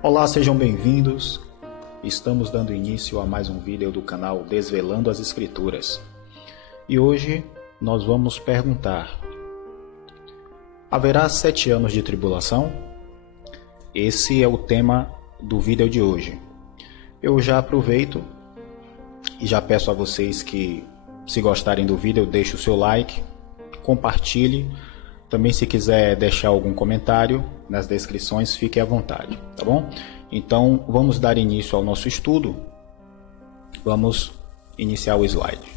Olá, sejam bem-vindos. Estamos dando início a mais um vídeo do canal Desvelando as Escrituras. E hoje nós vamos perguntar: haverá 7 anos de tribulação? Esse é o tema do vídeo de hoje. Eu já aproveito e já peço a vocês que, se gostarem do vídeo, deixem o seu like, compartilhe. Também, se quiser deixar algum comentário nas descrições, fique à vontade, tá bom? Então, vamos dar início ao nosso estudo. Vamos iniciar o slide.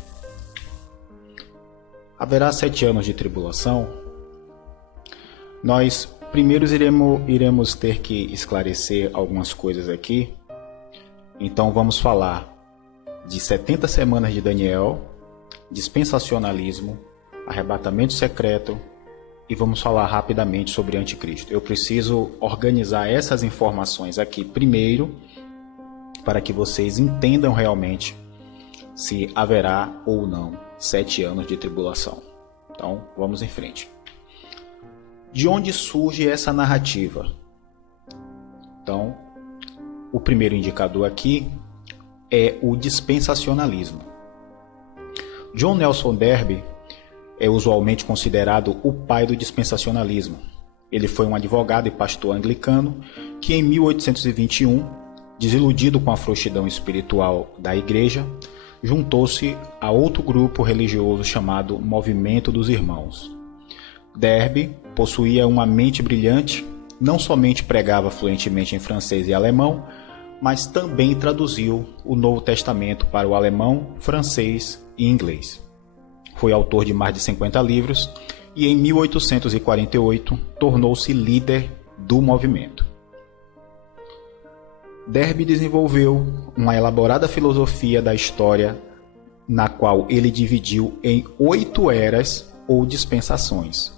Haverá 7 anos de tribulação? Nós primeiro iremos ter que esclarecer algumas coisas aqui. Então, vamos falar de 70 semanas de Daniel, dispensacionalismo, arrebatamento secreto, e vamos falar rapidamente sobre anticristo. Eu preciso organizar essas informações aqui primeiro, para que vocês entendam realmente se haverá ou não 7 anos de tribulação. Então, vamos em frente. De onde surge essa narrativa? Então, o primeiro indicador aqui é o dispensacionalismo. John Nelson Darby é usualmente considerado o pai do dispensacionalismo. Ele foi um advogado e pastor anglicano que, em 1821, desiludido com a frouxidão espiritual da igreja, juntou-se a outro grupo religioso chamado Movimento dos Irmãos. Darby possuía uma mente brilhante, não somente pregava fluentemente em francês e alemão, mas também traduziu o Novo Testamento para o alemão, francês e inglês. Foi autor de mais de 50 livros e, em 1848, tornou-se líder do movimento. Darby desenvolveu uma elaborada filosofia da história, na qual ele dividiu em 8 eras ou dispensações,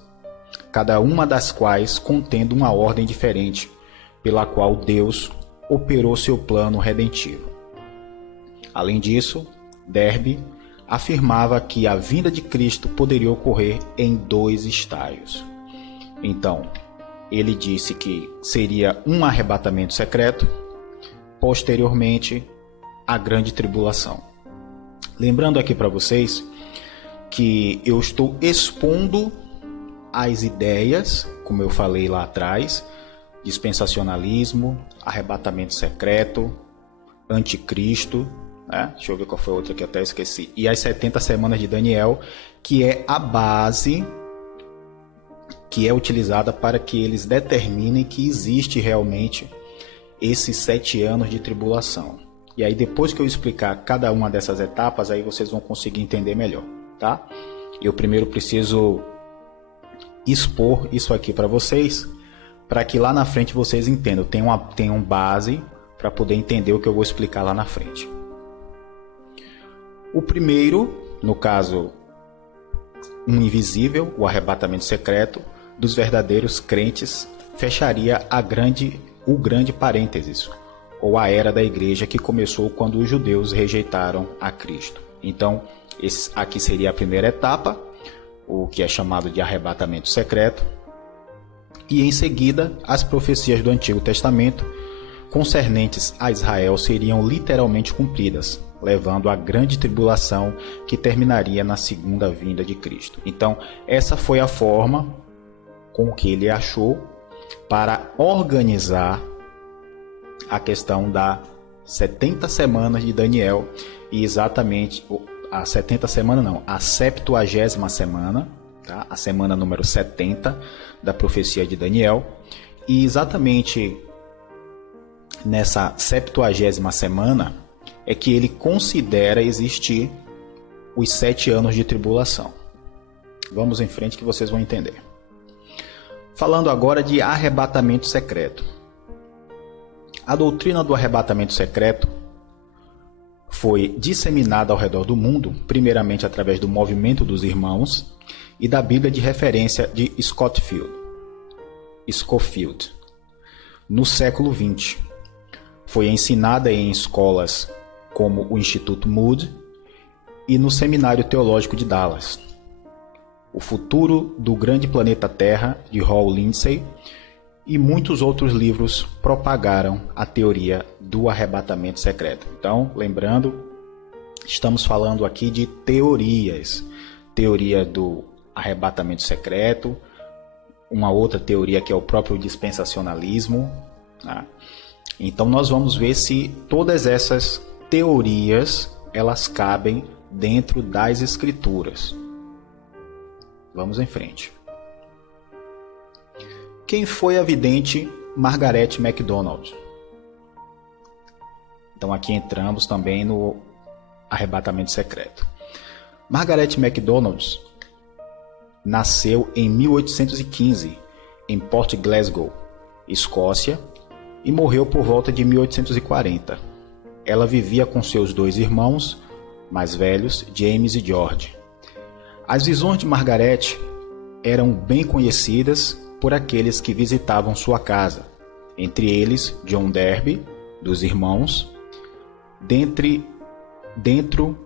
cada uma das quais contendo uma ordem diferente, pela qual Deus operou seu plano redentivo. Além disso, Darby afirmava que a vinda de Cristo poderia ocorrer em 2 estágios. Então, ele disse que seria um arrebatamento secreto, posteriormente a grande tribulação. Lembrando aqui para vocês que eu estou expondo as ideias, como eu falei lá atrás, dispensacionalismo, arrebatamento secreto, anticristo, deixa eu ver qual foi a outra que eu até esqueci. E as 70 semanas de Daniel, que é a base que é utilizada para que eles determinem que existe realmente esses 7 anos de tribulação. E aí, depois que eu explicar cada uma dessas etapas, aí vocês vão conseguir entender melhor, tá? Eu primeiro preciso expor isso aqui para vocês, para que lá na frente vocês entendam. Tenham base para poder entender o que eu vou explicar lá na frente. O primeiro, no caso, um invisível, o arrebatamento secreto dos verdadeiros crentes, fecharia o grande parênteses, ou a era da igreja que começou quando os judeus rejeitaram a Cristo. Então, aqui seria a primeira etapa, o que é chamado de arrebatamento secreto, e em seguida as profecias do Antigo Testamento concernentes a Israel seriam literalmente cumpridas, levando à grande tribulação que terminaria na segunda vinda de Cristo. Então, essa foi a forma com que ele achou para organizar a questão das 70 semanas de Daniel, e exatamente a 70 semanas não, a 70ª semana, tá? A semana número 70 da profecia de Daniel, e exatamente nessa 70ª semana é que ele considera existir os 7 anos de tribulação. Vamos em frente que vocês vão entender. Falando agora de arrebatamento secreto. A doutrina do arrebatamento secreto foi disseminada ao redor do mundo, primeiramente através do Movimento dos Irmãos e da Bíblia de referência de Scofield, no século XX. Foi ensinada em escolas como o Instituto Moody e no Seminário Teológico de Dallas. O Futuro do Grande Planeta Terra, de Hal Lindsey, e muitos outros livros propagaram a teoria do arrebatamento secreto. Então, lembrando, estamos falando aqui de teorias. Teoria do arrebatamento secreto, uma outra teoria que é o próprio dispensacionalismo. Tá? Então, nós vamos ver se todas essas teorias elas cabem dentro das Escrituras. Vamos em frente. Quem foi a vidente Margaret MacDonald? Então aqui entramos também no arrebatamento secreto. Margaret MacDonald nasceu em 1815 em Port Glasgow, Escócia, e morreu por volta de 1840. Ela vivia com seus 2 irmãos mais velhos, James e George. As visões de Margaret eram bem conhecidas por aqueles que visitavam sua casa, entre eles John Darby, dos irmãos. Dentro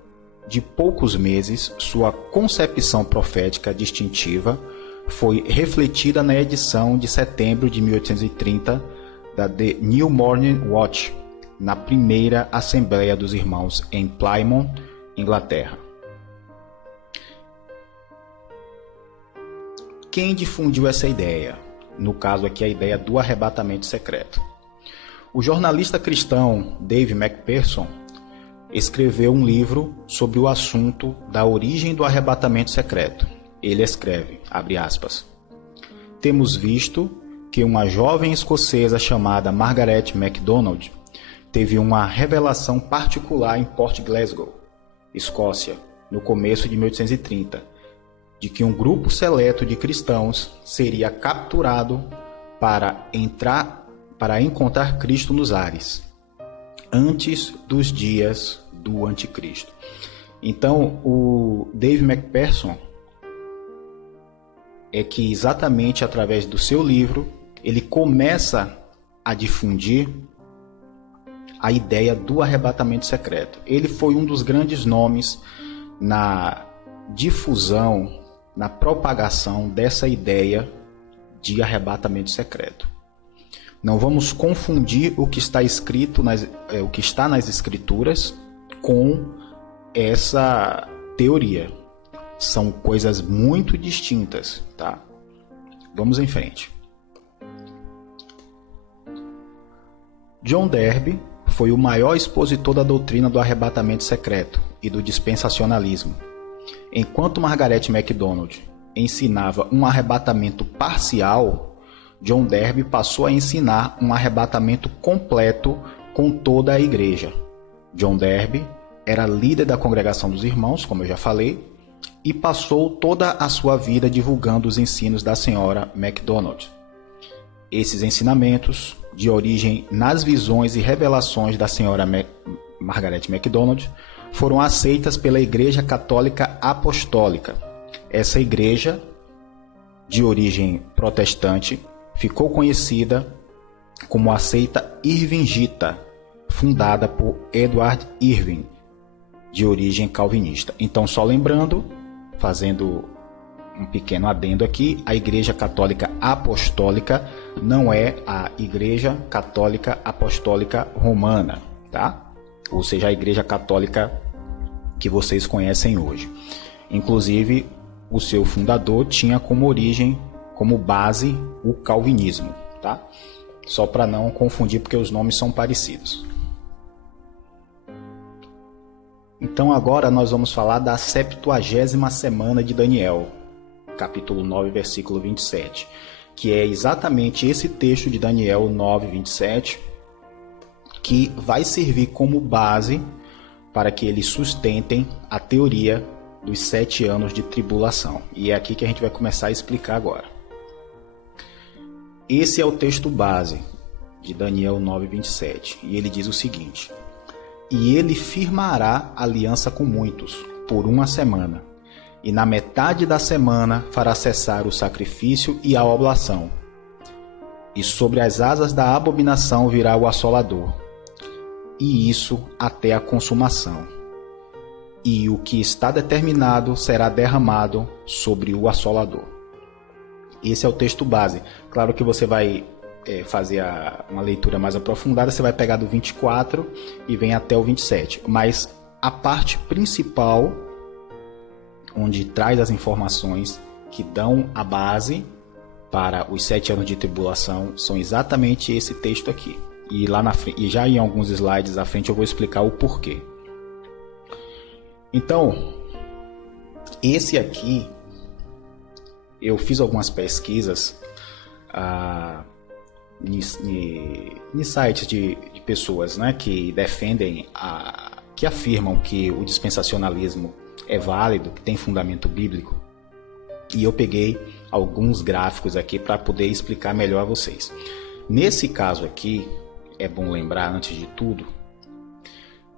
de poucos meses, sua concepção profética distintiva foi refletida na edição de setembro de 1830 da The New Morning Watch, na primeira Assembleia dos Irmãos em Plymouth, Inglaterra. Quem difundiu essa ideia? No caso aqui, a ideia do arrebatamento secreto. O jornalista cristão Dave MacPherson escreveu um livro sobre o assunto da origem do arrebatamento secreto. Ele escreve, abre aspas, temos visto que uma jovem escocesa chamada Margaret MacDonald teve uma revelação particular em Port Glasgow, Escócia, no começo de 1830, de que um grupo seleto de cristãos seria capturado para encontrar Cristo nos ares, antes dos dias do anticristo. Então, o Dave MacPherson é que exatamente através do seu livro, ele começa a difundir a ideia do arrebatamento secreto. Ele foi um dos grandes nomes na difusão, na propagação dessa ideia de arrebatamento secreto. Não vamos confundir o que está escrito, o que está nas Escrituras, com essa teoria. São coisas muito distintas, tá? Vamos em frente. John Darby foi o maior expositor da doutrina do arrebatamento secreto e do dispensacionalismo. Enquanto Margaret MacDonald ensinava um arrebatamento parcial, John Darby passou a ensinar um arrebatamento completo com toda a igreja. John Darby era líder da congregação dos irmãos, como eu já falei, e passou toda a sua vida divulgando os ensinos da senhora MacDonald. Esses ensinamentos, de origem nas visões e revelações da senhora Margaret MacDonald, foram aceitas pela Igreja Católica Apostólica. Essa igreja, de origem protestante, ficou conhecida como a seita Irvingita, fundada por Edward Irving, de origem calvinista. Então, só lembrando, fazendo um pequeno adendo aqui, a Igreja Católica Apostólica não é a Igreja Católica Apostólica Romana, tá? Ou seja, a Igreja Católica que vocês conhecem hoje. Inclusive, o seu fundador tinha como origem, como base, o calvinismo, tá? Só para não confundir, porque os nomes são parecidos. Então agora nós vamos falar da 70ª semana de Daniel, capítulo 9, versículo 27, que é exatamente esse texto de Daniel 9, 27, que vai servir como base para que eles sustentem a teoria dos 7 anos de tribulação. E é aqui que a gente vai começar a explicar agora. Esse é o texto base de Daniel 9, 27, e ele diz o seguinte: e ele firmará aliança com muitos, por 1 semana, e na metade da semana fará cessar o sacrifício e a oblação. E sobre as asas da abominação virá o assolador, e isso até a consumação. E o que está determinado será derramado sobre o assolador. Esse é o texto base. Claro que você vai fazer uma leitura mais aprofundada, você vai pegar do 24 e vem até o 27. Mas a parte principal, onde traz as informações que dão a base para os 7 anos de tribulação, são exatamente esse texto aqui. E lá na frente, e já em alguns slides à frente eu vou explicar o porquê. Então, esse aqui, eu fiz algumas pesquisas em sites de pessoas, né, que defendem, que afirmam que o dispensacionalismo é válido, que tem fundamento bíblico. E eu peguei alguns gráficos aqui para poder explicar melhor a vocês. Nesse caso aqui, é bom lembrar, antes de tudo,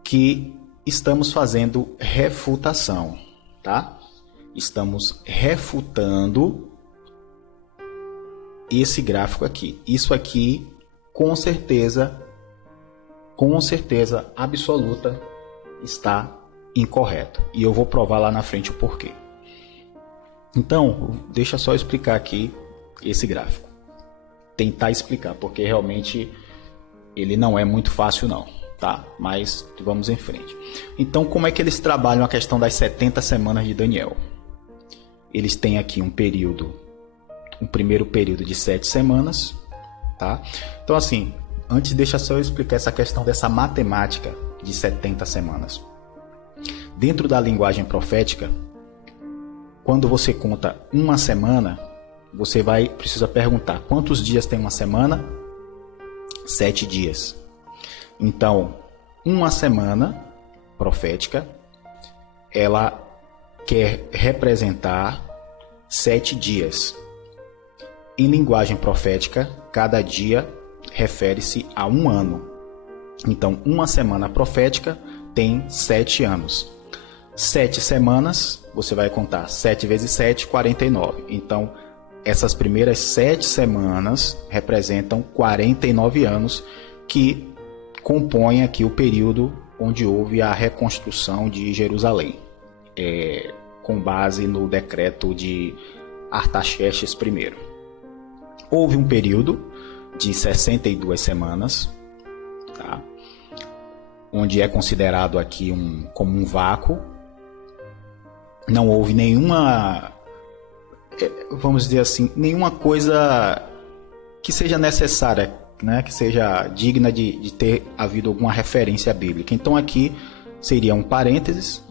que estamos fazendo refutação, tá? Estamos refutando esse gráfico aqui. Isso aqui, com certeza absoluta, está incorreto. E eu vou provar lá na frente o porquê. Então, deixa só eu explicar aqui esse gráfico. Tentar explicar, porque realmente ele não é muito fácil não, tá? Mas vamos em frente. Então, como é que eles trabalham a questão das 70 semanas de Daniel? Eles têm aqui um primeiro período de 7 semanas, tá? Então, assim, antes deixa só eu explicar essa questão dessa matemática de 70 semanas. Dentro da linguagem profética, quando você conta uma semana, você precisa perguntar quantos dias tem uma semana? 7 dias. Então, uma semana profética, ela quer representar 7 dias. Em linguagem profética, cada dia refere-se a um ano. Então, uma semana profética tem 7 anos. 7 semanas, você vai contar 7 vezes 7, 49. Então, essas primeiras 7 semanas representam 49 anos, que compõem aqui o período onde houve a reconstrução de Jerusalém, com base no decreto de Artaxerxes I. Houve um período de 62 semanas, tá? Onde é considerado aqui como um vácuo. Não houve nenhuma, vamos dizer assim, nenhuma coisa que seja necessária, né, que seja digna de ter havido alguma referência bíblica. Então aqui seria um parênteses.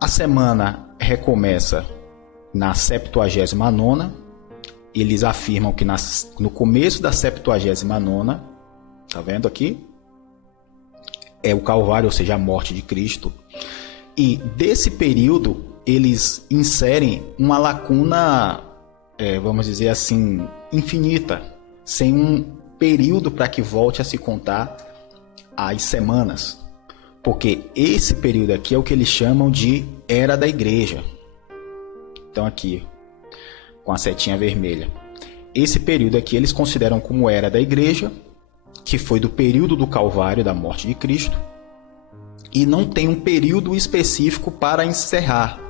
A semana recomeça na 79ª. Eles afirmam que no começo da 79ª, tá vendo aqui? É o Calvário, ou seja, a morte de Cristo. E desse período, eles inserem uma lacuna, vamos dizer assim, infinita, sem um período para que volte a se contar as semanas. Porque esse período aqui é o que eles chamam de Era da Igreja. Então aqui, com a setinha vermelha. Esse período aqui eles consideram como Era da Igreja, que foi do período do Calvário, da morte de Cristo, e não tem um período específico para encerrar.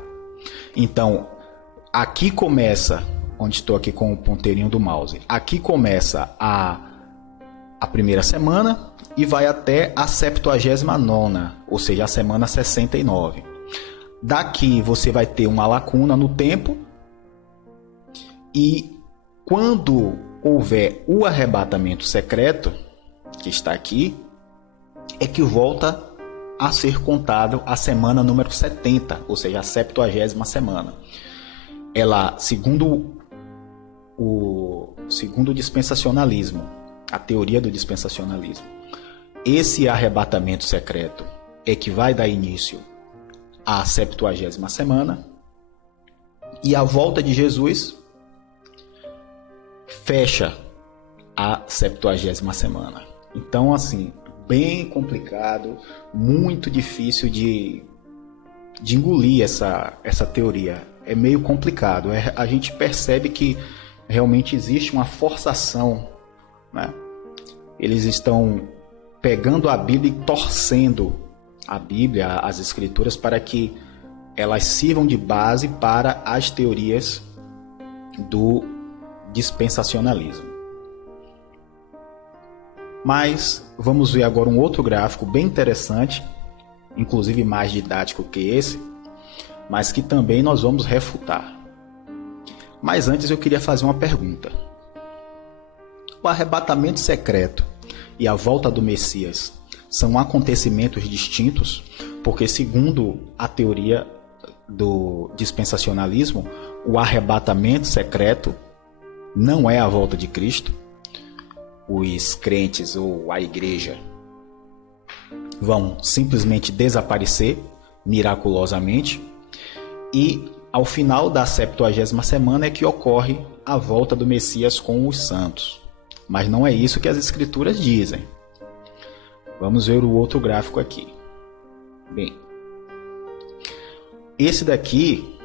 Então, aqui começa, onde estou aqui com o ponteirinho do mouse, aqui começa a primeira semana e vai até a 79ª, ou seja, a semana 69. Daqui você vai ter uma lacuna no tempo, e quando houver o arrebatamento secreto, que está aqui, é que volta a ser contado a semana número 70, ou seja, a 70ª semana. Ela, segundo o dispensacionalismo, a teoria do dispensacionalismo, esse arrebatamento secreto é que vai dar início à 70ª semana, e a volta de Jesus fecha a 70ª semana. Então, assim, bem complicado, muito difícil de engolir essa teoria. É meio complicado. A gente percebe que realmente existe uma forçação, né? Eles estão pegando a Bíblia e torcendo a Bíblia, as Escrituras, para que elas sirvam de base para as teorias do dispensacionalismo. Mas vamos ver agora um outro gráfico bem interessante, inclusive mais didático que esse, mas que também nós vamos refutar. Mas antes eu queria fazer uma pergunta. O arrebatamento secreto e a volta do Messias são acontecimentos distintos? Porque, segundo a teoria do dispensacionalismo, o arrebatamento secreto não é a volta de Cristo. Os crentes ou a igreja vão simplesmente desaparecer miraculosamente e ao final da 70ª semana é que ocorre a volta do Messias com os santos. Mas não é isso que as escrituras dizem. Vamos ver o outro gráfico aqui. Bem, esse daqui,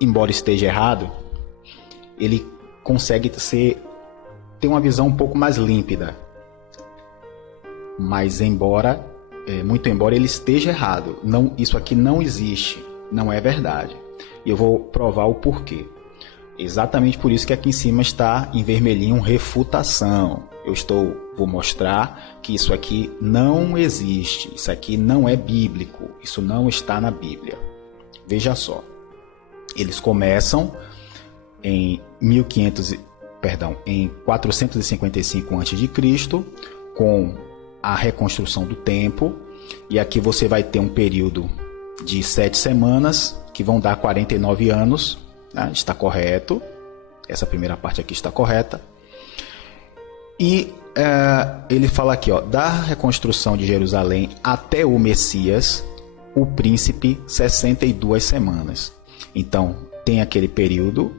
embora esteja errado, ele consegue ter uma visão um pouco mais límpida. Mas muito embora ele esteja errado, isso aqui não existe, não é verdade. E eu vou provar o porquê. Exatamente por isso que aqui em cima está em vermelhinho refutação. Vou mostrar que isso aqui não existe, isso aqui não é bíblico, isso não está na Bíblia. Veja só, eles começam em 455 a.C., com a reconstrução do templo, e aqui você vai ter um período de 7 semanas, que vão dar 49 anos, né? Está correto, essa primeira parte aqui está correta. E ele fala aqui, da reconstrução de Jerusalém até o Messias, o príncipe, 62 semanas. Então, tem aquele período,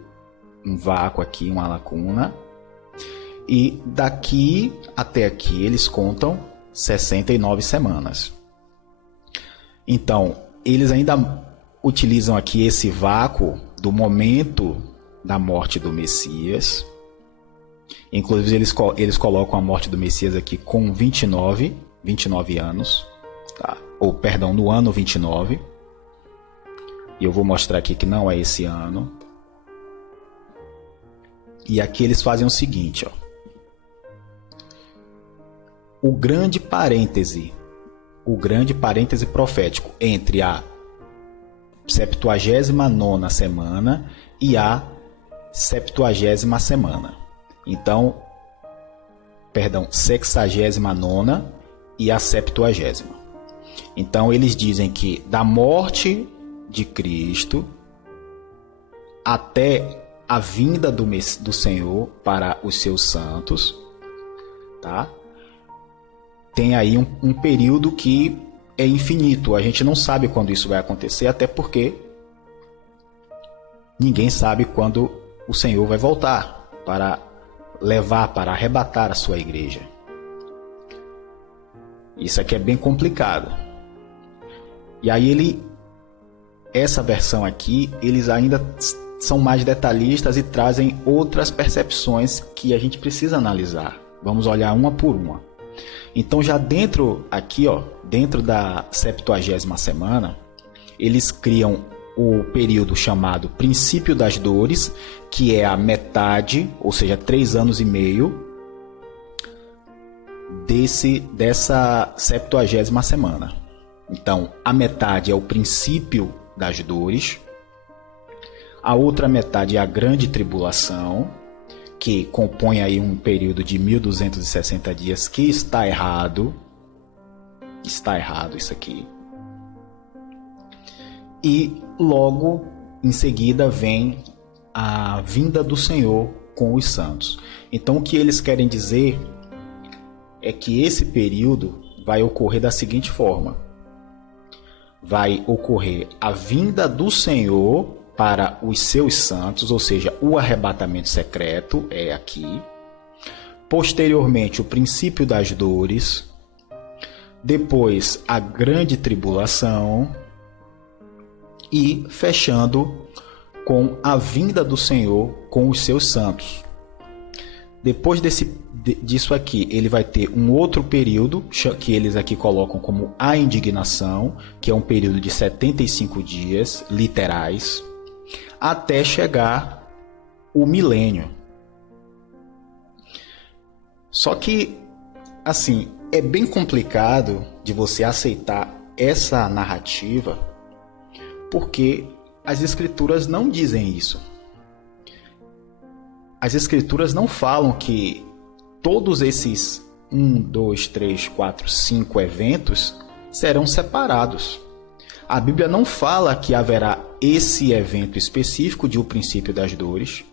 um vácuo aqui, uma lacuna, e daqui até aqui eles contam 69 semanas. Então, eles ainda utilizam aqui esse vácuo do momento da morte do Messias. Inclusive, eles colocam a morte do Messias aqui com 29 anos, tá? No ano 29. E eu vou mostrar aqui que não é esse ano. E aqui eles fazem o seguinte, o grande parêntese profético entre a 79ª semana e a 70ª semana. Então, 69ª e a 70ª. Então, eles dizem que da morte de Cristo até a vinda do Senhor para os seus santos, tá? Tem aí um período que é infinito. A gente não sabe quando isso vai acontecer, até porque ninguém sabe quando o Senhor vai voltar para arrebatar a sua igreja. Isso aqui é bem complicado. E aí essa versão aqui, eles ainda são mais detalhistas e trazem outras percepções que a gente precisa analisar. Vamos olhar uma por uma. Então, já dentro da 70ª semana, eles criam o período chamado princípio das dores, que é a metade, ou seja, 3 anos e meio dessa 70ª semana. Então, a metade é o princípio das dores, a outra metade é a grande tribulação, que compõe aí um período de 1260 dias, que está errado isso aqui. E logo em seguida vem a vinda do Senhor com os santos. Então, o que eles querem dizer é que esse período vai ocorrer da seguinte forma: vai ocorrer a vinda do Senhor para os seus santos, ou seja, o arrebatamento secreto é aqui. Posteriormente, o princípio das dores. Depois, a grande tribulação. E fechando com a vinda do Senhor com os seus santos. Depois disso aqui, ele vai ter um outro período, que eles aqui colocam como a indignação, que é um período de 75 dias literais, até chegar o milênio. Só que assim, é bem complicado de você aceitar essa narrativa, porque as escrituras não dizem isso. As escrituras não falam que todos esses 1, 2, 3, 4, 5 eventos serão separados. A Bíblia não fala que haverá esse evento específico de o princípio das dores.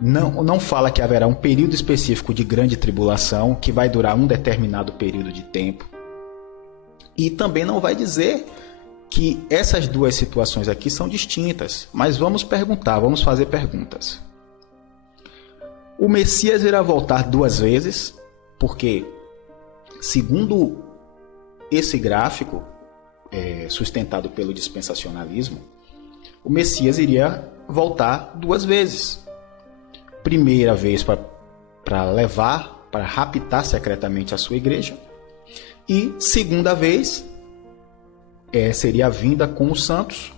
Não fala que haverá um período específico de grande tribulação que vai durar um determinado período de tempo. E também não vai dizer que essas duas situações aqui são distintas. Mas vamos fazer perguntas. O Messias irá voltar 2 vezes, porque, segundo esse gráfico sustentado pelo dispensacionalismo, o Messias iria voltar 2 vezes. Primeira vez para raptar secretamente a sua igreja, e segunda vez seria a vinda com os santos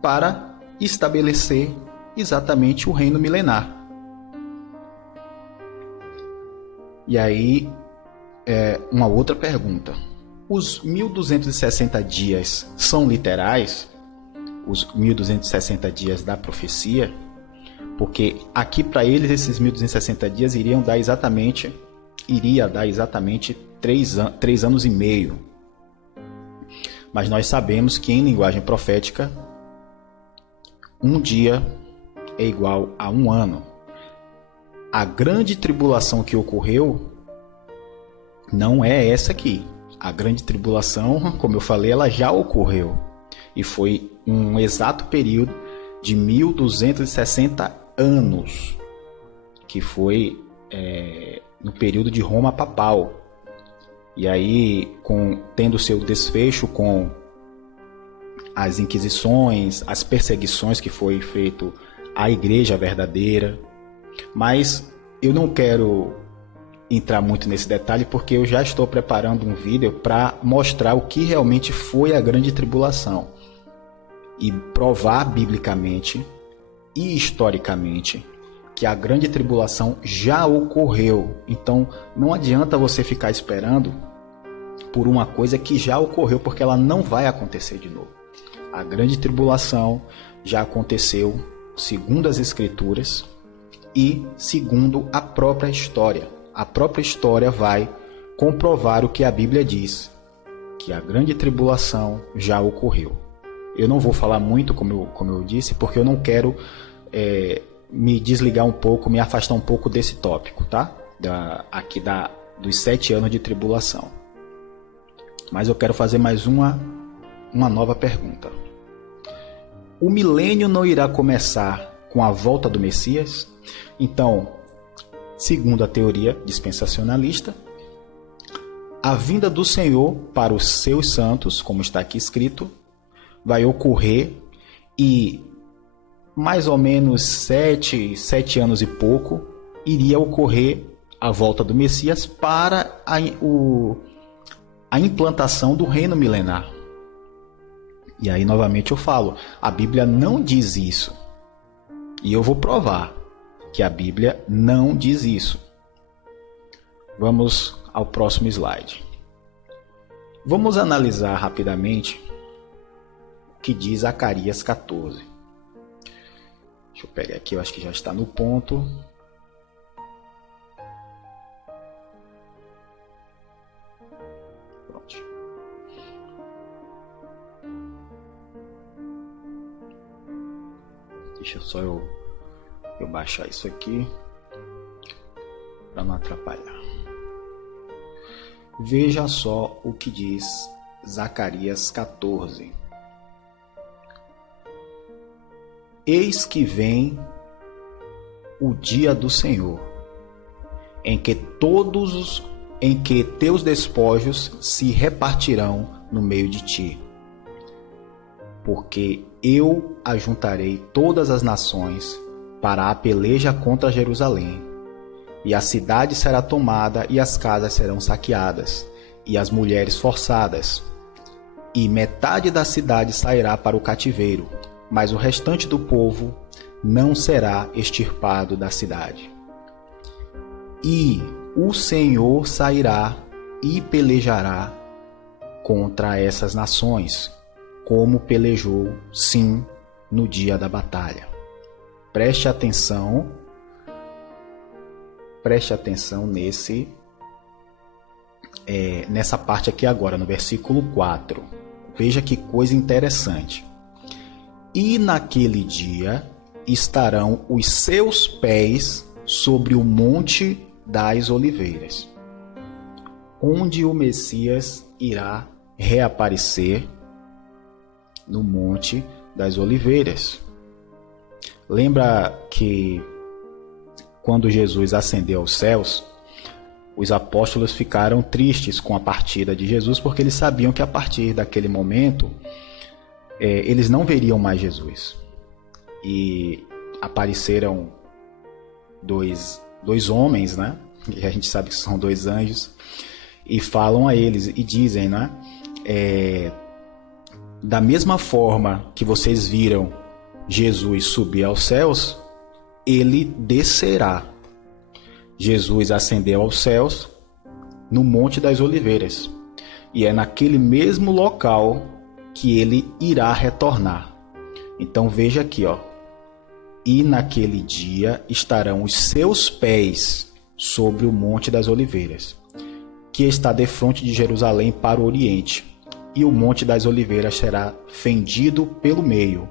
para estabelecer exatamente o reino milenar. E aí, uma outra pergunta. Os 1260 dias são literais? Os 1260 dias da profecia? Porque aqui para eles esses 1260 dias iria dar exatamente 3 anos e meio. Mas nós sabemos que em linguagem profética, um dia é igual a 1 ano. A grande tribulação que ocorreu não é essa aqui. A grande tribulação, como eu falei, ela já ocorreu. E foi um exato período de 1260 anos, que foi no período de Roma papal. E aí, tendo seu desfecho com as inquisições, as perseguições que foi feito à igreja verdadeira. Mas eu não quero entrar muito nesse detalhe, porque eu já estou preparando um vídeo para mostrar o que realmente foi a grande tribulação e provar biblicamente e historicamente que a grande tribulação já ocorreu. Então não adianta você ficar esperando por uma coisa que já ocorreu, porque ela não vai acontecer de novo. A grande tribulação já aconteceu segundo as escrituras e segundo a própria história. A própria história vai comprovar o que a Bíblia diz, que a grande tribulação já ocorreu. Eu não vou falar muito, como eu disse, porque eu não quero me desligar um pouco, me afastar um pouco desse tópico, tá? Dos 7 anos de tribulação. Mas eu quero fazer mais uma nova pergunta. O milênio não irá começar com a volta do Messias? Então, segundo a teoria dispensacionalista, a vinda do Senhor para os seus santos, como está aqui escrito, vai ocorrer e mais ou menos 7 anos e pouco iria ocorrer a volta do Messias para a implantação do reino milenar. E aí novamente eu falo, a Bíblia não diz isso. E eu vou provar que a Bíblia não diz isso. Vamos ao próximo slide. Vamos analisar rapidamente o que diz Zacarias 14. Deixa eu pegar aqui, eu acho que já está no ponto. Pronto. Deixa só eu baixar isso aqui para não atrapalhar. Veja só o que diz Zacarias 14. Eis que vem o dia do Senhor, em que teus despojos se repartirão no meio de ti. Porque eu ajuntarei todas as nações para a peleja contra Jerusalém, e a cidade será tomada, e as casas serão saqueadas, e as mulheres forçadas, e metade da cidade sairá para o cativeiro, mas o restante do povo não será extirpado da cidade. E o Senhor sairá e pelejará contra essas nações, como pelejou, sim, no dia da batalha. Preste atenção nessa parte aqui agora, no versículo 4. Veja que coisa interessante. E naquele dia estarão os seus pés sobre o monte das oliveiras, onde o Messias irá reaparecer no monte das oliveiras. Lembra que quando Jesus ascendeu aos céus, os apóstolos ficaram tristes com a partida de Jesus, porque eles sabiam que a partir daquele momento eles não veriam mais Jesus. E apareceram dois homens, né? E a gente sabe que são dois anjos, e falam a eles e dizem, né? Da mesma forma que vocês viram Jesus subir aos céus, ele descerá. Jesus ascendeu aos céus no Monte das Oliveiras, e é naquele mesmo local que ele irá retornar. Então veja aqui, ó. E naquele dia estarão os seus pés sobre o Monte das Oliveiras, que está defronte de Jerusalém para o Oriente, e o Monte das Oliveiras será fendido pelo meio,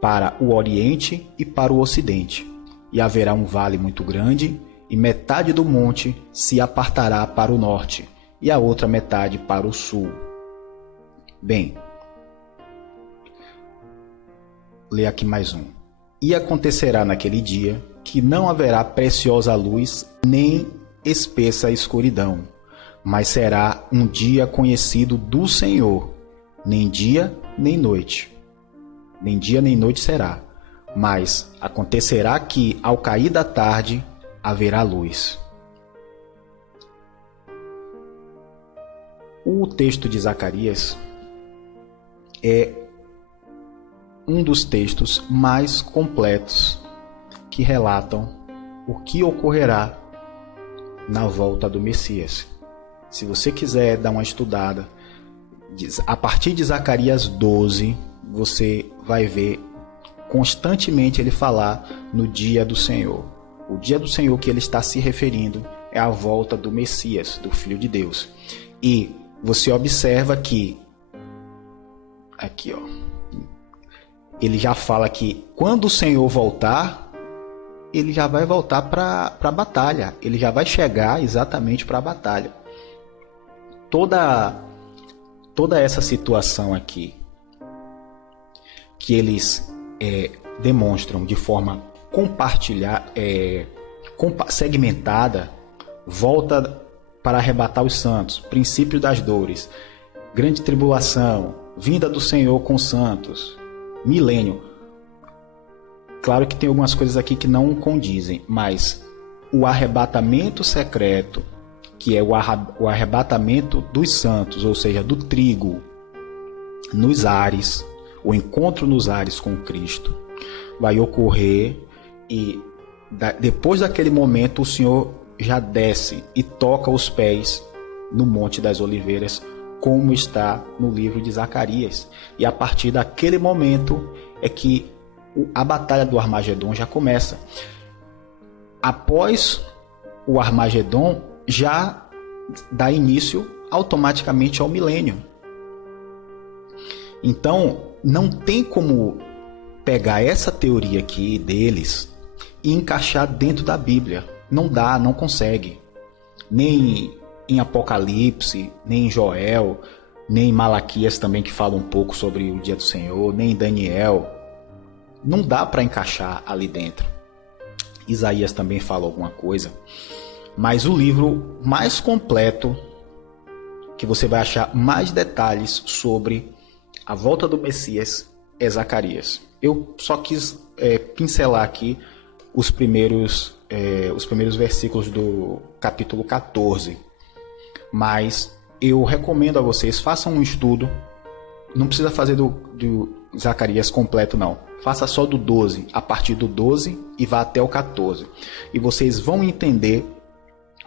para o Oriente e para o Ocidente, e haverá um vale muito grande, e metade do monte se apartará para o norte, e a outra metade para o sul. Bem, lê aqui mais um. E acontecerá naquele dia que não haverá preciosa luz, nem espessa escuridão, mas será um dia conhecido do Senhor, nem dia nem noite. Nem dia nem noite será, mas acontecerá que, ao cair da tarde, haverá luz. O texto de Zacarias é um dos textos mais completos que relatam o que ocorrerá na volta do Messias. Se você quiser dar uma estudada, a partir de Zacarias 12, você vai ver constantemente ele falar no dia do Senhor. O dia do Senhor que ele está se referindo é a volta do Messias, do Filho de Deus. E você observa que, aqui ó, ele já fala que quando o Senhor voltar, ele já vai voltar para a batalha. Ele já vai chegar exatamente para a batalha. Toda essa situação aqui, que eles demonstram de forma segmentada, volta para arrebatar os santos, princípio das dores, grande tribulação, vinda do Senhor com os santos, milênio. Claro que tem algumas coisas aqui que não condizem, mas o arrebatamento secreto, que é o arrebatamento dos santos, ou seja, do trigo nos ares, o encontro nos ares com Cristo, vai ocorrer, e depois daquele momento o Senhor já desce e toca os pés no Monte das Oliveiras, como está no livro de Zacarias. E a partir daquele momento é que a batalha do Armagedon já começa. Após o Armagedon, já dá início automaticamente ao milênio. Então, não tem como pegar essa teoria aqui deles e encaixar dentro da Bíblia. Não dá, não consegue. Nem em Apocalipse, nem em Joel, nem em Malaquias também, que fala um pouco sobre o dia do Senhor, nem em Daniel. Não dá para encaixar ali dentro. Isaías também fala alguma coisa. Mas o livro mais completo, que você vai achar mais detalhes sobre a volta do Messias, é Zacarias. Eu só quis pincelar aqui os primeiros versículos do capítulo 14. Mas eu recomendo a vocês, façam um estudo. Não precisa fazer do Zacarias completo, não. Faça só do 12, a partir do 12 e vá até o 14. E vocês vão entender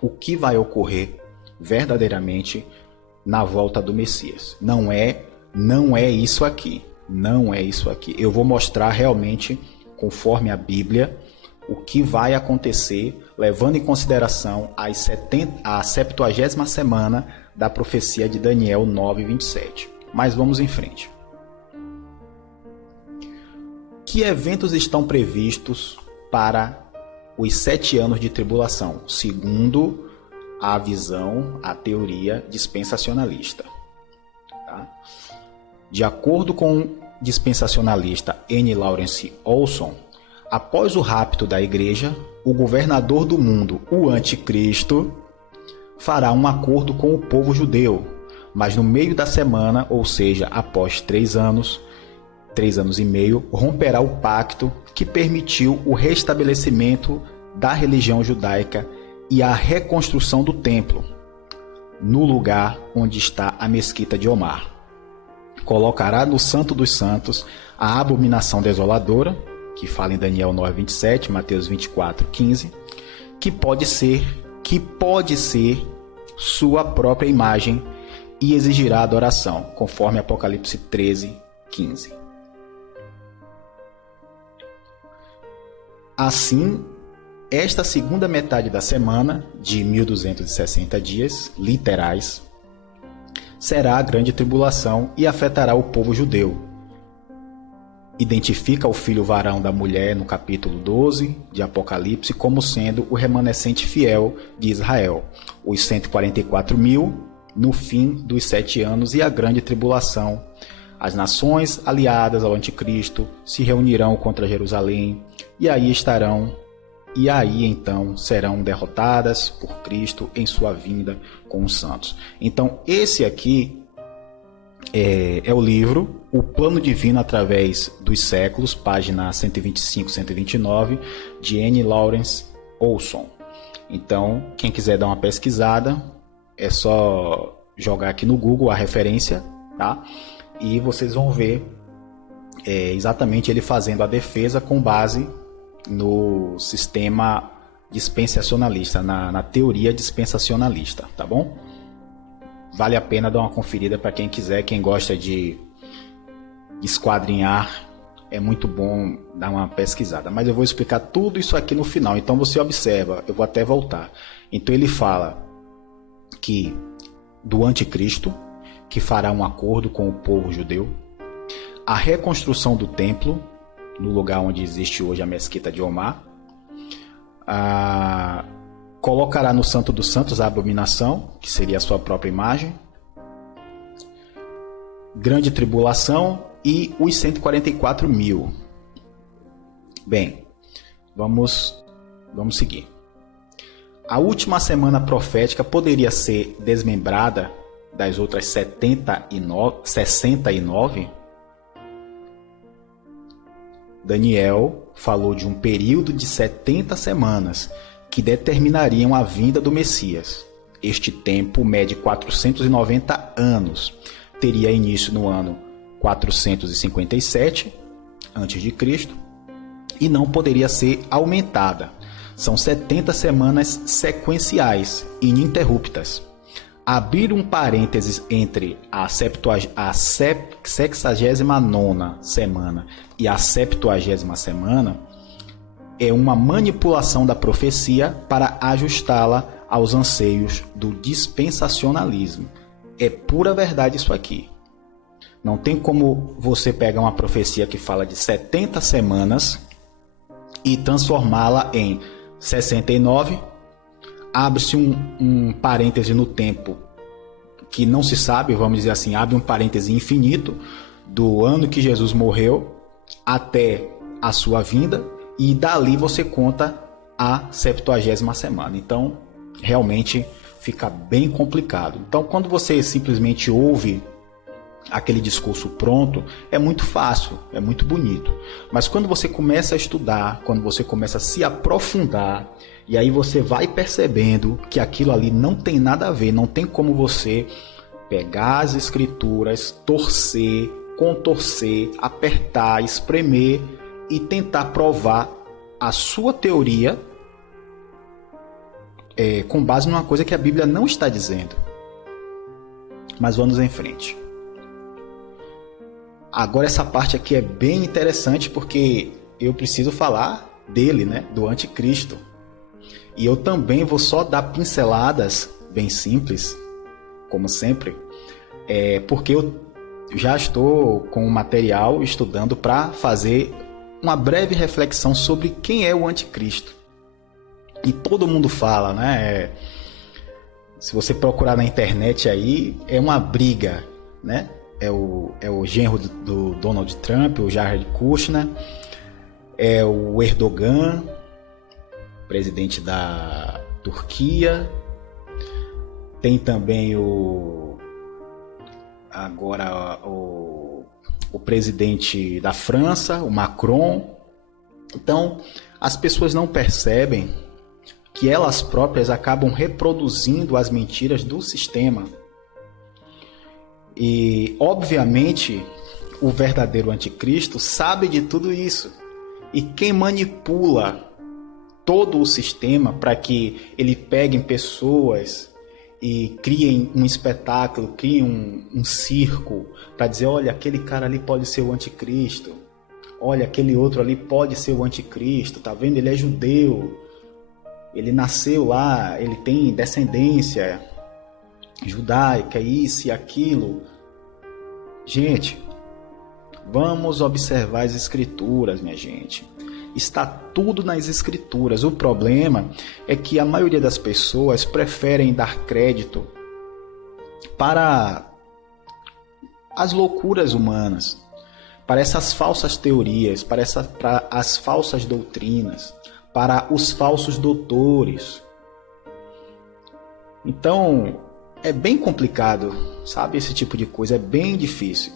o que vai ocorrer verdadeiramente na volta do Messias. Não é isso aqui. Não é isso aqui. Eu vou mostrar realmente, conforme a Bíblia, o que vai acontecer, levando em consideração a 70ª semana da profecia de Daniel 9:27. Mas vamos em frente. Que eventos estão previstos para os 7 anos de tribulação, segundo a visão, a teoria dispensacionalista? Tá? De acordo com o dispensacionalista N. Lawrence Olson, após o rapto da igreja, o governador do mundo, o anticristo, fará um acordo com o povo judeu, mas no meio da semana, ou seja, após 3 anos e meio, romperá o pacto que permitiu o restabelecimento da religião judaica e a reconstrução do templo, no lugar onde está a mesquita de Omar. Colocará no Santo dos Santos a abominação desoladora, que fala em Daniel 9:27, Mateus 24:15, que pode ser sua própria imagem, e exigirá adoração, conforme Apocalipse 13:15. Assim, esta segunda metade da semana, de 1260 dias literais, será a grande tribulação e afetará o povo judeu. Identifica o filho varão da mulher no capítulo 12 de Apocalipse como sendo o remanescente fiel de Israel, os 144.000 no fim dos 7 anos e a grande tribulação. As nações aliadas ao anticristo se reunirão contra Jerusalém e aí então serão derrotadas por Cristo em sua vinda com os santos. Então esse aqui é o livro O Plano Divino através dos Séculos, página 125 129, de N. Lawrence Olson. Então, quem quiser dar uma pesquisada, é só jogar aqui no Google a referência, tá? E vocês vão ver exatamente ele fazendo a defesa com base no sistema dispensacionalista, na teoria dispensacionalista, tá bom? Vale a pena dar uma conferida para quem quiser, quem gosta de esquadrinhar, é muito bom dar uma pesquisada. Mas eu vou explicar tudo isso aqui no final, então você observa, eu vou até voltar. Então ele fala que do anticristo, que fará um acordo com o povo judeu, a reconstrução do templo, no lugar onde existe hoje a mesquita de Omar, colocará no Santo dos Santos a abominação, que seria a sua própria imagem, grande tribulação e os 144.000. Bem, vamos seguir. A última semana profética poderia ser desmembrada das outras 69? Daniel falou de um período de 70 semanas que determinariam a vinda do Messias. Este tempo mede 490 anos. Teria início no ano 457 a.C. e não poderia ser aumentada. São 70 semanas sequenciais, ininterruptas. Abrir um parênteses entre a 69ª semana e a 70ª semana é uma manipulação da profecia para ajustá-la aos anseios do dispensacionalismo. É pura verdade isso aqui. Não tem como você pegar uma profecia que fala de 70 semanas e transformá-la em 69, abre-se um parêntese no tempo que não se sabe, vamos dizer assim, abre um parêntese infinito do ano que Jesus morreu até a sua vinda, e dali você conta a 70ª semana. Então, realmente fica bem complicado. Então, quando você simplesmente ouve aquele discurso pronto, é muito fácil, é muito bonito. Mas quando você começa a estudar, quando você começa a se aprofundar, e aí você vai percebendo que aquilo ali não tem nada a ver, não tem como você pegar as escrituras, torcer, contorcer, apertar, espremer e tentar provar a sua teoria com base numa coisa que a Bíblia não está dizendo. Mas vamos em frente. Agora essa parte aqui é bem interessante porque eu preciso falar dele, né? Do anticristo. E eu também vou só dar pinceladas bem simples, como sempre, porque eu já estou com o material estudando para fazer uma breve reflexão sobre quem é o anticristo. E todo mundo fala, né? Se você procurar na internet aí, é uma briga, né? É o genro do Donald Trump, o Jared Kushner, é o Erdogan, presidente da Turquia, tem também o presidente da França, o Macron. Então, as pessoas não percebem que elas próprias acabam reproduzindo as mentiras do sistema. E, obviamente, o verdadeiro anticristo sabe de tudo isso. E quem manipula todo o sistema para que ele pegue pessoas e criem um espetáculo, criem um circo para dizer, olha, aquele cara ali pode ser o anticristo, olha, aquele outro ali pode ser o anticristo, tá vendo? Ele é judeu, ele nasceu lá, ele tem descendência judaica, isso e aquilo. Gente, vamos observar as escrituras, minha gente. Está tudo nas escrituras. O problema é que a maioria das pessoas preferem dar crédito para as loucuras humanas, para essas falsas teorias, para as falsas doutrinas, para os falsos doutores. Então, é bem complicado, sabe? Esse tipo de coisa é bem difícil.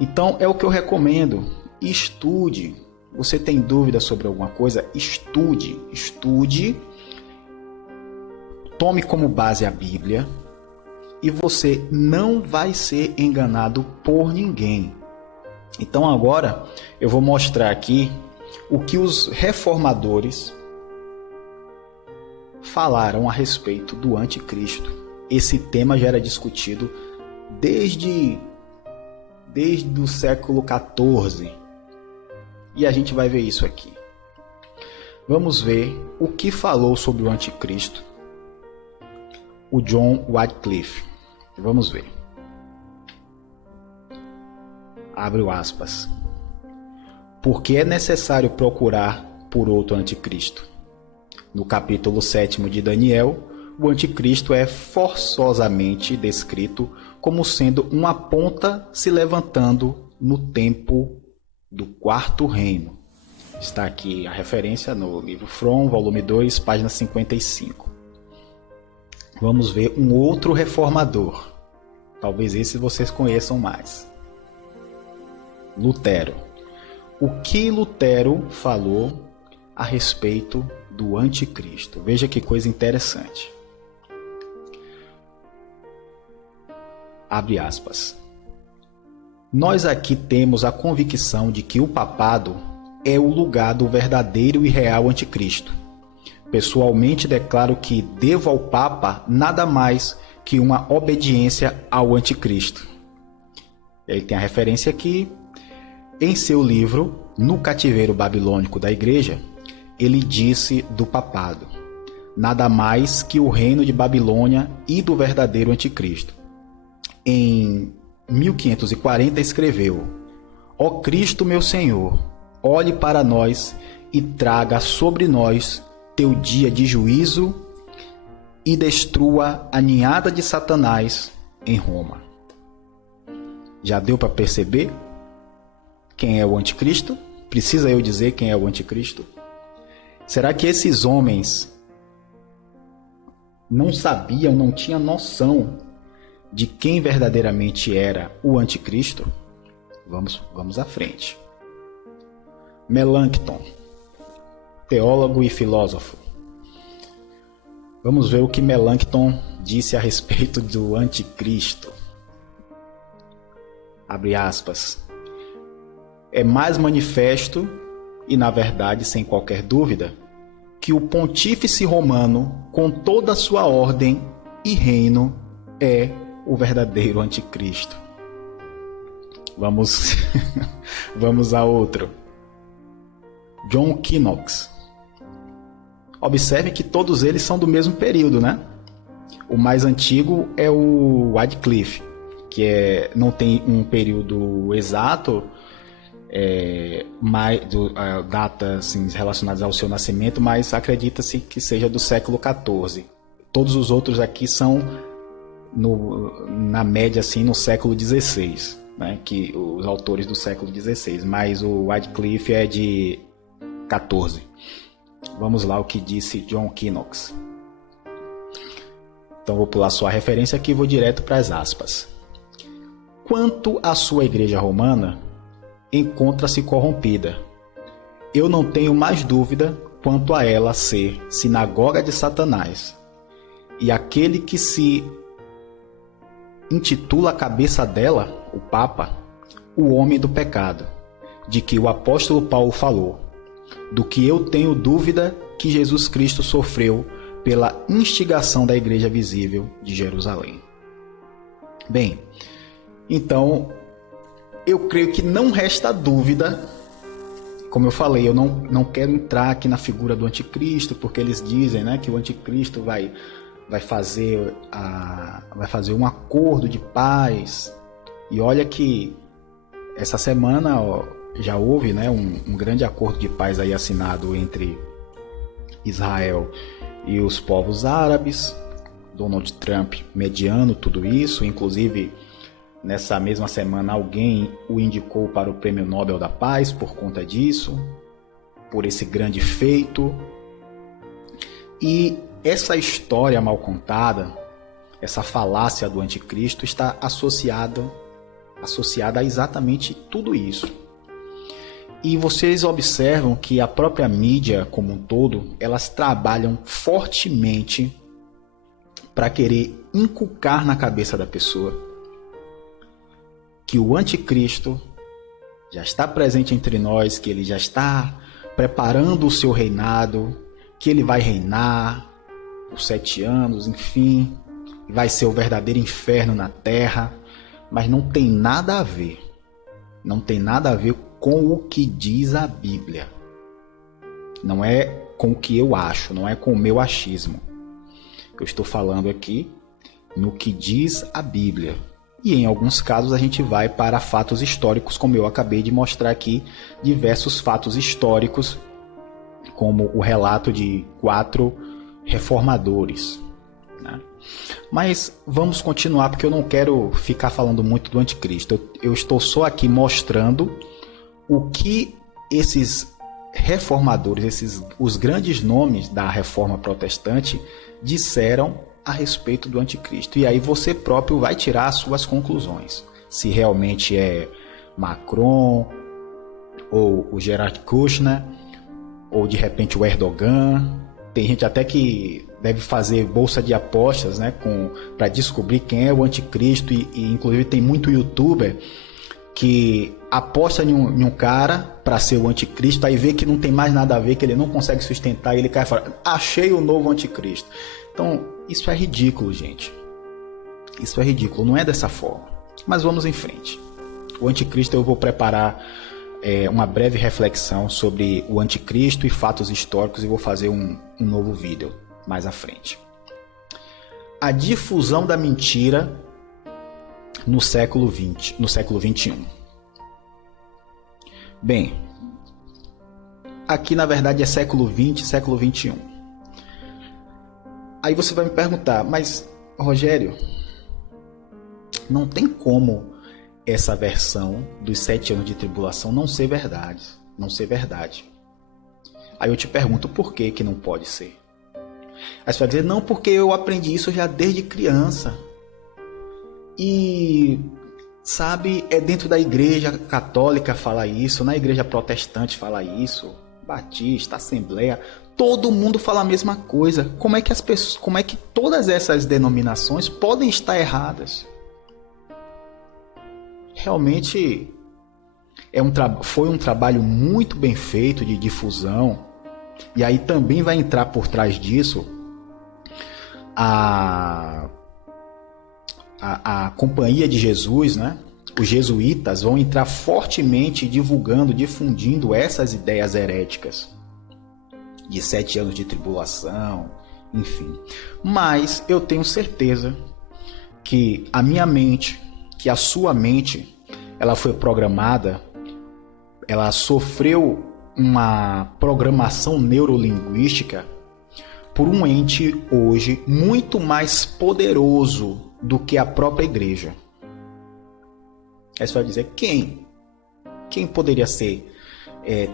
Então, é o que eu recomendo. Estude. Você tem dúvida sobre alguma coisa? Estude. Tome como base a Bíblia. E você não vai ser enganado por ninguém. Então, agora, eu vou mostrar aqui o que os reformadores falaram a respeito do anticristo. Esse tema já era discutido desde o século XIV. E a gente vai ver isso aqui. Vamos ver o que falou sobre o anticristo o John Wycliffe. Vamos ver. Abre o aspas. Porque é necessário procurar por outro anticristo. No capítulo 7 de Daniel, o anticristo é forçosamente descrito como sendo uma ponta se levantando no tempo do quarto reino. Está aqui a referência no livro From, volume 2, página 55. Vamos ver um outro reformador. Talvez esse vocês conheçam mais. Lutero. O que Lutero falou a respeito do anticristo? Veja que coisa interessante. Abre aspas. Nós aqui temos a convicção de que o papado é o lugar do verdadeiro e real anticristo. Pessoalmente declaro que devo ao Papa nada mais que uma obediência ao anticristo. Ele tem a referência aqui. Em seu livro, No Cativeiro Babilônico da Igreja, ele disse do papado, nada mais que o reino de Babilônia e do verdadeiro anticristo. Em 1540 escreveu, ó Cristo meu Senhor, olhe para nós e traga sobre nós teu dia de juízo e destrua a ninhada de Satanás em Roma. Já deu para perceber quem é o anticristo? Precisa eu dizer quem é o anticristo? Será que esses homens não sabiam, não tinham noção de quem verdadeiramente era o anticristo? Vamos à frente. Melancton, teólogo e filósofo. Vamos ver o que Melancton disse a respeito do anticristo. Abre aspas. É mais manifesto e, na verdade, sem qualquer dúvida, que o pontífice romano, com toda a sua ordem e reino, é o verdadeiro anticristo. Vamos, vamos a outro. John Knox. Observe que todos eles são do mesmo período, né? O mais antigo é o Wycliffe, que não tem um período exato, datas assim, relacionadas ao seu nascimento, mas acredita-se que seja do século XIV. Todos os outros aqui são na média assim, no século XVI, né? Que os autores do século XVI, mas o Wycliffe é de XIV. Vamos lá o que disse John Knox. Então vou pular sua referência aqui e vou direto para as aspas. Quanto à sua igreja romana, encontra-se corrompida. Eu não tenho mais dúvida quanto a ela ser sinagoga de Satanás. E aquele que se intitula a cabeça dela, o Papa, o homem do pecado, de que o apóstolo Paulo falou, do que eu tenho dúvida que Jesus Cristo sofreu pela instigação da igreja visível de Jerusalém. Bem, então, eu creio que não resta dúvida, como eu falei, eu não quero entrar aqui na figura do anticristo, porque eles dizem, né, que o anticristo vai fazer um acordo de paz. E olha que essa semana já houve, né, um grande acordo de paz aí assinado entre Israel e os povos árabes. Donald Trump mediando tudo isso, inclusive nessa mesma semana alguém o indicou para o Prêmio Nobel da Paz por conta disso, por esse grande feito. E essa história mal contada, essa falácia do anticristo está associada a exatamente tudo isso. E vocês observam que a própria mídia como um todo, elas trabalham fortemente para querer inculcar na cabeça da pessoa que o anticristo já está presente entre nós, que ele já está preparando o seu reinado, que ele vai reinar por 7 anos, enfim, vai ser o verdadeiro inferno na terra, mas não tem nada a ver. Não tem nada a ver com o que diz a Bíblia. Não é com o que eu acho, não é com o meu achismo. Eu estou falando aqui no que diz a Bíblia. E em alguns casos a gente vai para fatos históricos, como eu acabei de mostrar aqui, diversos fatos históricos, como o relato de 4 reformadores, né? Mas vamos continuar, porque eu não quero ficar falando muito do anticristo. Eu estou só aqui mostrando o que esses reformadores, os grandes nomes da reforma protestante disseram a respeito do anticristo. E aí você próprio vai tirar as suas conclusões. Se realmente é Macron, ou o Gerard Kushner, ou de repente o Erdogan. Tem gente até que deve fazer bolsa de apostas, né, para descobrir quem é o anticristo, e inclusive tem muito youtuber que aposta em um cara para ser o anticristo, aí vê que não tem mais nada a ver, que ele não consegue sustentar, e ele cai fora. Achei o novo anticristo. Então, isso é ridículo, gente. Isso é ridículo, não é dessa forma. Mas vamos em frente. O anticristo, eu vou preparar uma breve reflexão sobre o anticristo e fatos históricos, e vou fazer um novo vídeo mais à frente. A difusão da mentira no século XX, no século XXI. Bem, aqui na verdade é século XX, século XXI. Aí você vai me perguntar, mas Rogério, não tem como essa versão dos 7 anos de tribulação não ser verdade, não ser verdade. Aí eu te pergunto, por que que não pode ser? Aí você vai dizer, não, porque eu aprendi isso já desde criança. E, sabe, é dentro da igreja católica fala isso, na igreja protestante fala isso, batista, assembleia, todo mundo fala a mesma coisa. Como é que todas essas denominações podem estar erradas? Realmente foi um trabalho muito bem feito de difusão, E aí também vai entrar por trás disso a Companhia de Jesus, né? Os jesuítas vão entrar fortemente divulgando, difundindo essas ideias heréticas de 7 anos de tribulação, enfim. Mas eu tenho certeza que a minha mente, que a sua mente, ela foi programada, ela sofreu uma programação neurolinguística por um ente hoje muito mais poderoso do que a própria igreja. Aí você vai dizer, quem? Quem poderia ser,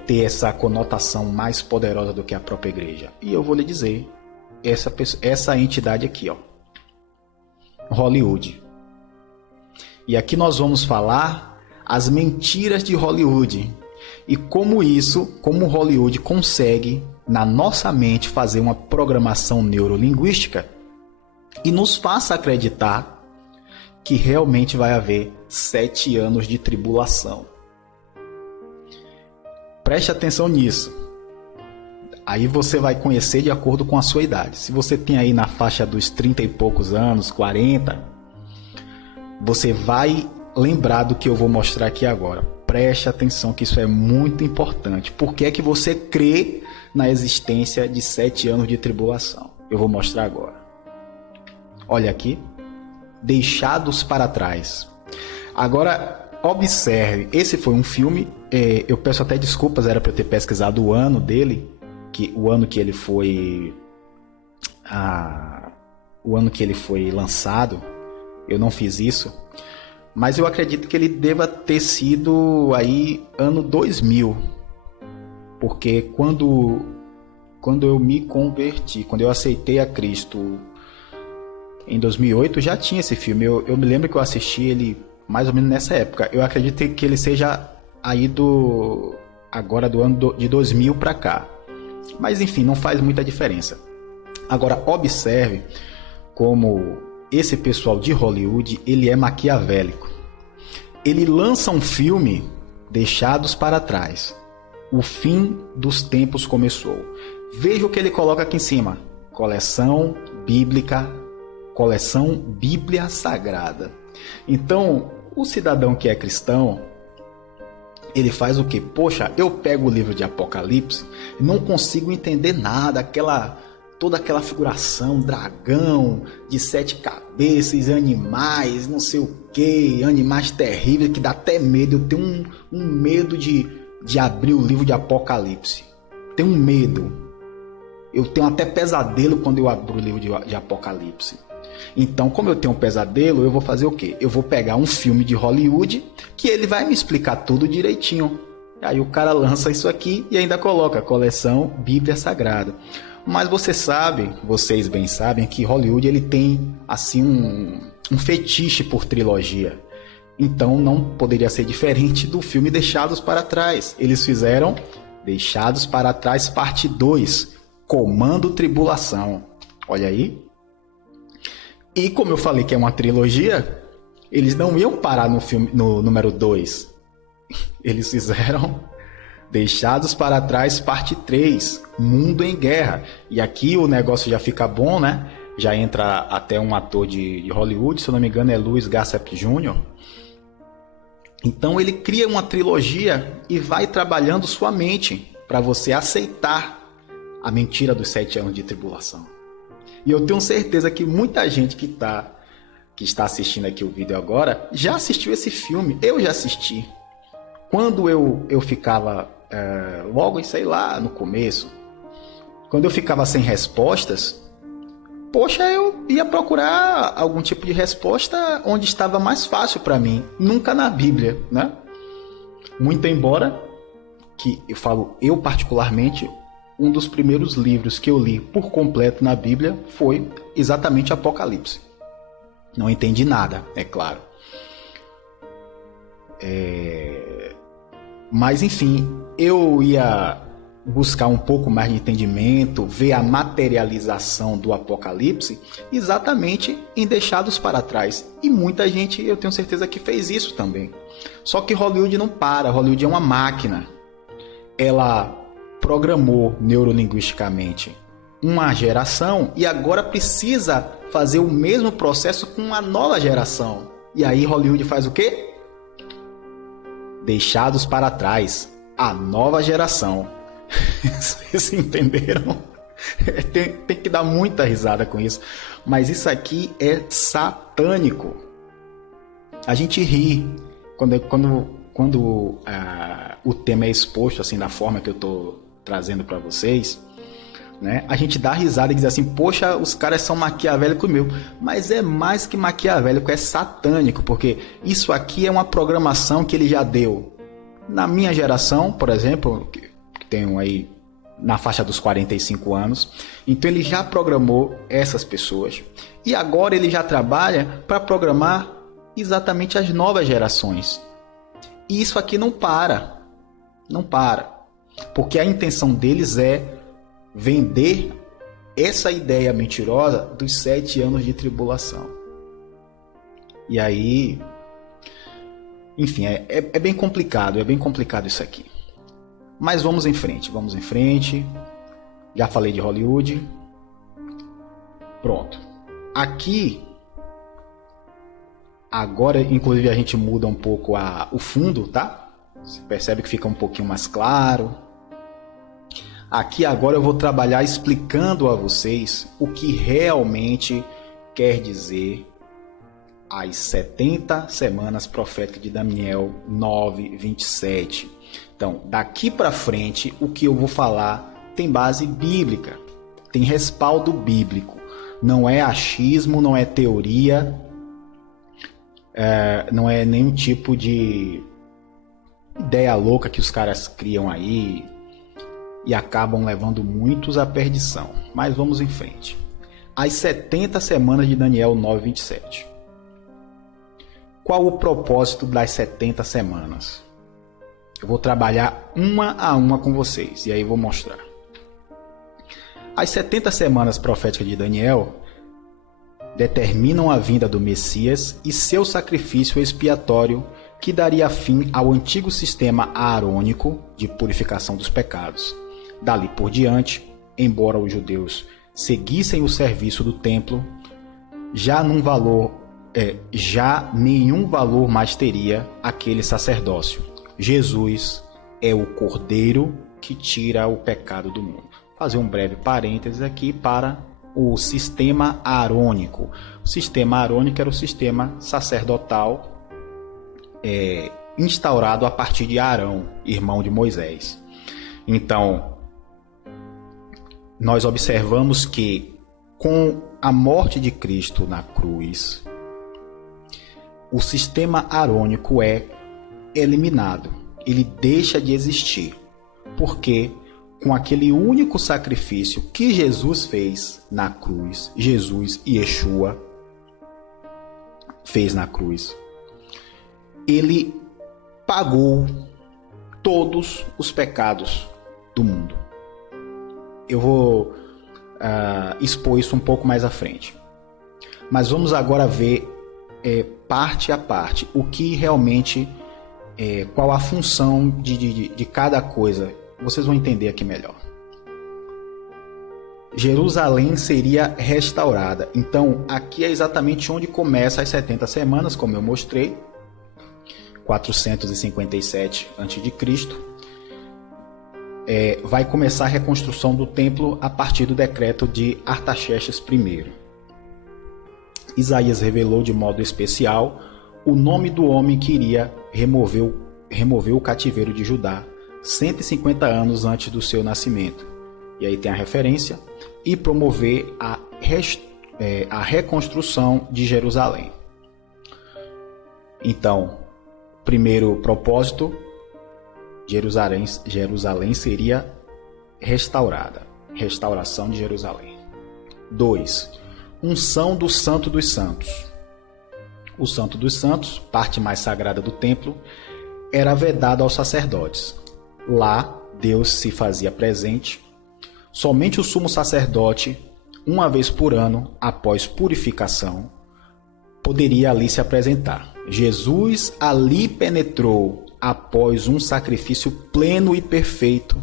ter essa conotação mais poderosa do que a própria igreja? E eu vou lhe dizer, essa entidade aqui, ó, Hollywood. E aqui nós vamos falar as mentiras de Hollywood e como Hollywood consegue, na nossa mente, fazer uma programação neurolinguística e nos faça acreditar que realmente vai haver 7 anos de tribulação. Preste atenção nisso. Aí você vai conhecer de acordo com a sua idade. Se você tem aí na faixa dos 30 e poucos anos, 40, você vai lembrar do que eu vou mostrar aqui agora. Preste atenção que isso é muito importante. Por que é que você crê na existência de 7 anos de tribulação? Eu vou mostrar agora. Olha aqui. Deixados para trás. Agora, observe. Esse foi um filme. Eu peço até desculpas, era para eu ter pesquisado o ano dele. O ano que ele foi lançado. Eu não fiz isso. Mas eu acredito que ele deva ter sido aí ano 2000. Porque quando eu me converti, quando eu aceitei a Cristo em 2008, já tinha esse filme. Eu me lembro que eu assisti ele mais ou menos nessa época. Eu acredito que ele seja aí do ano de 2000 para cá. Mas enfim, não faz muita diferença. Agora, observe como esse pessoal de Hollywood, ele é maquiavélico. Ele lança um filme, Deixados para Trás. O fim dos tempos começou. Veja o que ele coloca aqui em cima. Coleção Bíblia Sagrada. Então, o cidadão que é cristão, ele faz o quê? Poxa, eu pego o livro de Apocalipse e não consigo entender nada, toda aquela figuração, dragão de 7 cabeças, animais, não sei o que, animais terríveis, que dá até medo. Eu tenho um medo de abrir o livro de Apocalipse. Tenho um medo. Eu tenho até pesadelo quando eu abro o livro de Apocalipse. Então, como eu tenho um pesadelo, eu vou fazer o quê? Eu vou pegar um filme de Hollywood que ele vai me explicar tudo direitinho. Aí o cara lança isso aqui e ainda coloca coleção Bíblia Sagrada. Mas vocês bem sabem que Hollywood ele tem assim um fetiche por trilogia. Então não poderia ser diferente do filme Deixados para Trás. Eles fizeram Deixados para Trás parte 2, Comando Tribulação. Olha aí. E como eu falei que é uma trilogia, eles não iam parar no número 2. Eles fizeram Deixados para Trás parte 3, Mundo em Guerra. E aqui o negócio já fica bom, né? Já entra até um ator de Hollywood, se eu não me engano é Louis Gossett Jr. Então ele cria uma trilogia e vai trabalhando sua mente para você aceitar a mentira dos 7 anos de tribulação. E eu tenho certeza que muita gente que está assistindo aqui o vídeo agora já assistiu esse filme. Eu já assisti. Quando eu ficava, logo, sei lá, no começo, quando eu ficava sem respostas, poxa, eu ia procurar algum tipo de resposta onde estava mais fácil para mim. Nunca na Bíblia, né? Muito embora que eu particularmente, um dos primeiros livros que eu li por completo na Bíblia foi exatamente Apocalipse. Não entendi nada, é claro. Mas enfim, eu ia buscar um pouco mais de entendimento, ver a materialização do Apocalipse exatamente em Deixados para Trás. E muita gente, eu tenho certeza que fez isso também. Só que Hollywood não para, Hollywood é uma máquina. Ela programou neurolinguisticamente uma geração e agora precisa fazer o mesmo processo com uma nova geração. E aí Hollywood faz o quê? Deixados para trás, a nova geração. Vocês entenderam? Tem que dar muita risada com isso. Mas isso aqui é satânico. A gente ri quando o tema é exposto assim da forma que eu estou trazendo para vocês, né? A gente dá risada e diz assim: poxa, os caras são maquiavélicos meu. Mas é mais que maquiavélico, é satânico, porque isso aqui é uma programação que ele já deu na minha geração, por exemplo, que tenho aí na faixa dos 45 anos. Então ele já programou essas pessoas e agora ele já trabalha para programar exatamente as novas gerações. E isso aqui não para, porque a intenção deles é vender essa ideia mentirosa dos 7 anos de tribulação. E aí, enfim, é bem complicado isso aqui. Mas vamos em frente. Já falei de Hollywood. Pronto. Aqui, agora, inclusive, a gente muda um pouco o fundo, tá? Você percebe que fica um pouquinho mais claro. Aqui agora eu vou trabalhar explicando a vocês o que realmente quer dizer as 70 semanas proféticas de Daniel 9:27. Então, daqui para frente, o que eu vou falar tem base bíblica, tem respaldo bíblico. Não é achismo, não é teoria, não é nenhum tipo de ideia louca que os caras criam aí e acabam levando muitos à perdição. Mas vamos em frente. As 70 semanas de Daniel 9:27. Qual o propósito das 70 semanas? Eu vou trabalhar uma a uma com vocês e aí vou mostrar. As 70 semanas proféticas de Daniel determinam a vinda do Messias e seu sacrifício expiatório que daria fim ao antigo sistema aarônico de purificação dos pecados. Dali por diante, embora os judeus seguissem o serviço do templo, já nenhum valor mais teria aquele sacerdócio. Jesus é o Cordeiro que tira o pecado do mundo. Vou fazer um breve parênteses aqui para o sistema aarônico. O sistema aarônico era o sistema sacerdotal instaurado a partir de Arão, irmão de Moisés. Então, nós observamos que com a morte de Cristo na cruz, o sistema aarônico é eliminado, ele deixa de existir, porque com aquele único sacrifício que Jesus fez na cruz, Jesus e Yeshua fez na cruz, ele pagou todos os pecados do mundo. Eu vou expor isso um pouco mais à frente, mas vamos agora ver parte a parte o que realmente qual a função de cada coisa. Vocês vão entender aqui melhor. Jerusalém seria restaurada. Então, aqui é exatamente onde começa as 70 semanas, como eu mostrei. 457 a.C. Vai começar a reconstrução do templo a partir do decreto de Artaxerxes I. Isaías revelou de modo especial o nome do homem que iria remover o cativeiro de Judá 150 anos antes do seu nascimento. E aí tem a referência. E promover a reconstrução de Jerusalém. Então, primeiro propósito, Jerusalém seria restaurada. Restauração de Jerusalém. 2. Unção do Santo dos Santos. O Santo dos Santos, parte mais sagrada do templo, era vedado aos sacerdotes. Lá, Deus se fazia presente. Somente o sumo sacerdote, uma vez por ano, após purificação, poderia ali se apresentar. Jesus ali penetrou após um sacrifício pleno e perfeito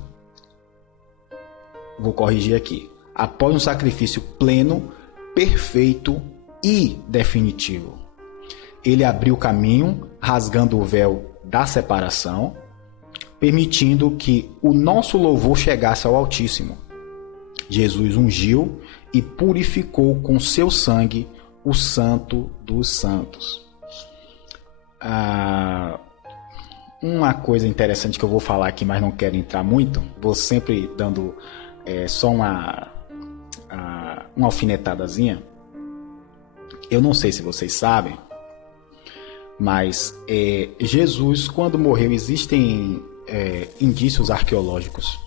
vou corrigir aqui, após um sacrifício pleno, perfeito e definitivo. Ele abriu o caminho, rasgando o véu da separação, permitindo que o nosso louvor chegasse ao Altíssimo. Jesus ungiu e purificou com seu sangue o Santo dos Santos. Uma coisa interessante que eu vou falar aqui, mas não quero entrar muito, vou sempre dando só uma alfinetadazinha. Eu não sei se vocês sabem, mas Jesus, quando morreu, existem indícios arqueológicos.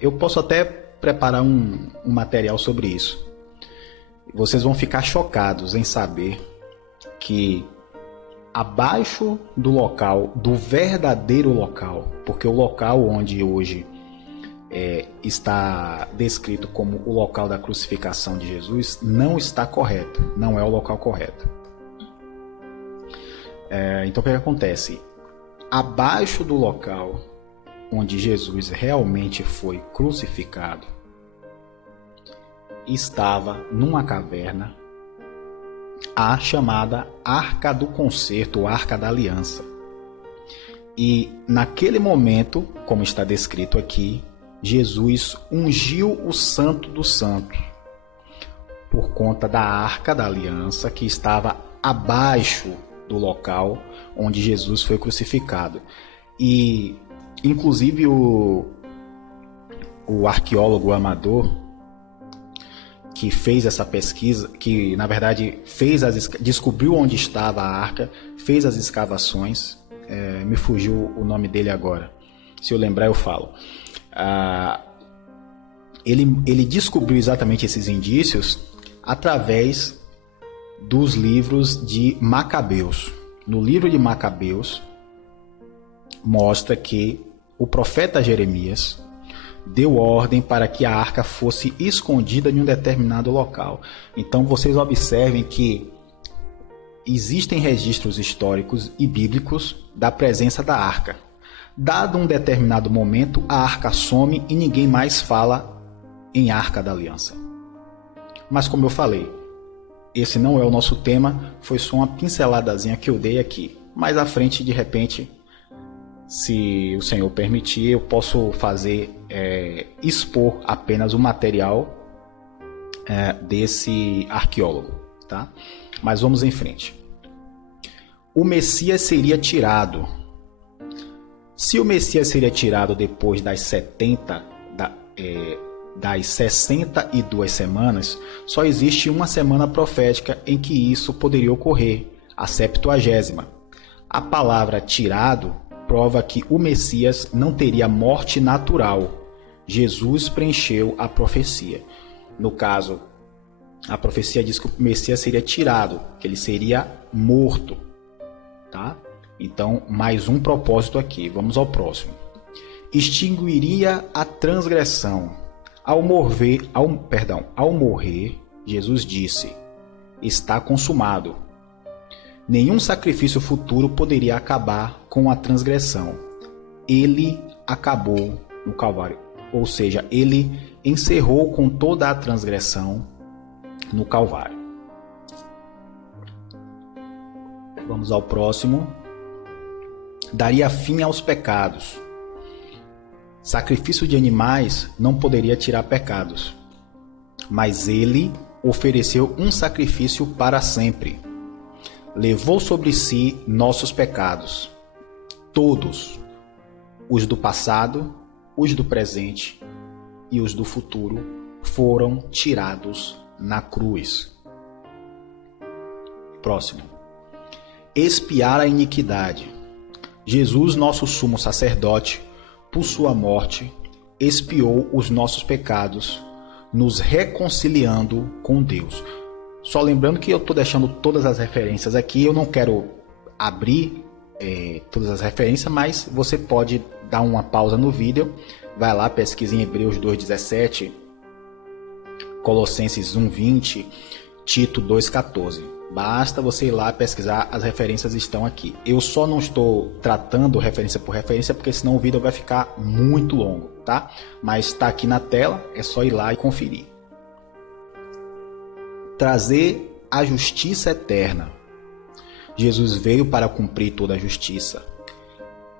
Eu posso até preparar um material sobre isso. Vocês vão ficar chocados em saber que abaixo do local, do verdadeiro local, porque o local onde hoje está descrito como o local da crucificação de Jesus não está correto, não é o local correto. Então o que acontece? Abaixo do local onde Jesus realmente foi crucificado, estava numa caverna a chamada Arca do Concerto, Arca da Aliança. E naquele momento, como está descrito aqui, Jesus ungiu o Santo dos Santos por conta da Arca da Aliança que estava abaixo do local onde Jesus foi crucificado. E inclusive o arqueólogo amador que fez essa pesquisa, que na verdade descobriu onde estava a arca, fez as escavações, me fugiu o nome dele agora, se eu lembrar eu falo. Ele descobriu exatamente esses indícios através dos livros de Macabeus. No livro de Macabeus mostra que o profeta Jeremias deu ordem para que a arca fosse escondida em um determinado local. Então vocês observem que existem registros históricos e bíblicos da presença da arca. Dado um determinado momento, a arca some e ninguém mais fala em Arca da Aliança. Mas como eu falei, esse não é o nosso tema, foi só uma pinceladazinha que eu dei aqui. Mais à frente, de repente, se o Senhor permitir, eu posso expor apenas o material desse arqueólogo, tá? Mas vamos em frente. O Messias seria tirado. Se o Messias seria tirado depois das 62 semanas, só existe uma semana profética em que isso poderia ocorrer, a 70ª. A palavra tirado prova que o Messias não teria morte natural. Jesus preencheu a profecia. No caso, a profecia diz que o Messias seria tirado, que ele seria morto, tá? Então, mais um propósito aqui. Vamos ao próximo. Extinguiria a transgressão. Ao morrer, Jesus disse: está consumado. Nenhum sacrifício futuro poderia acabar com a transgressão. Ele acabou no Calvário. Ou seja, ele encerrou com toda a transgressão no Calvário. Vamos ao próximo. Daria fim aos pecados. Sacrifício de animais não poderia tirar pecados, mas ele ofereceu um sacrifício para sempre. Levou sobre si nossos pecados, todos, os do passado, os do presente e os do futuro, foram tirados na cruz. Próximo. Expiar a iniquidade. Jesus, nosso sumo sacerdote, por sua morte, expiou os nossos pecados, nos reconciliando com Deus. Só lembrando que eu estou deixando todas as referências aqui, eu não quero abrir todas as referências, mas você pode dar uma pausa no vídeo, vai lá, pesquisa em Hebreus 2,17, Colossenses 1,20, Tito 2,14. Basta você ir lá pesquisar, as referências estão aqui. Eu só não estou tratando referência por referência, porque senão o vídeo vai ficar muito longo, tá? Mas está aqui na tela, é só ir lá e conferir. Trazer a justiça eterna. Jesus veio para cumprir toda a justiça.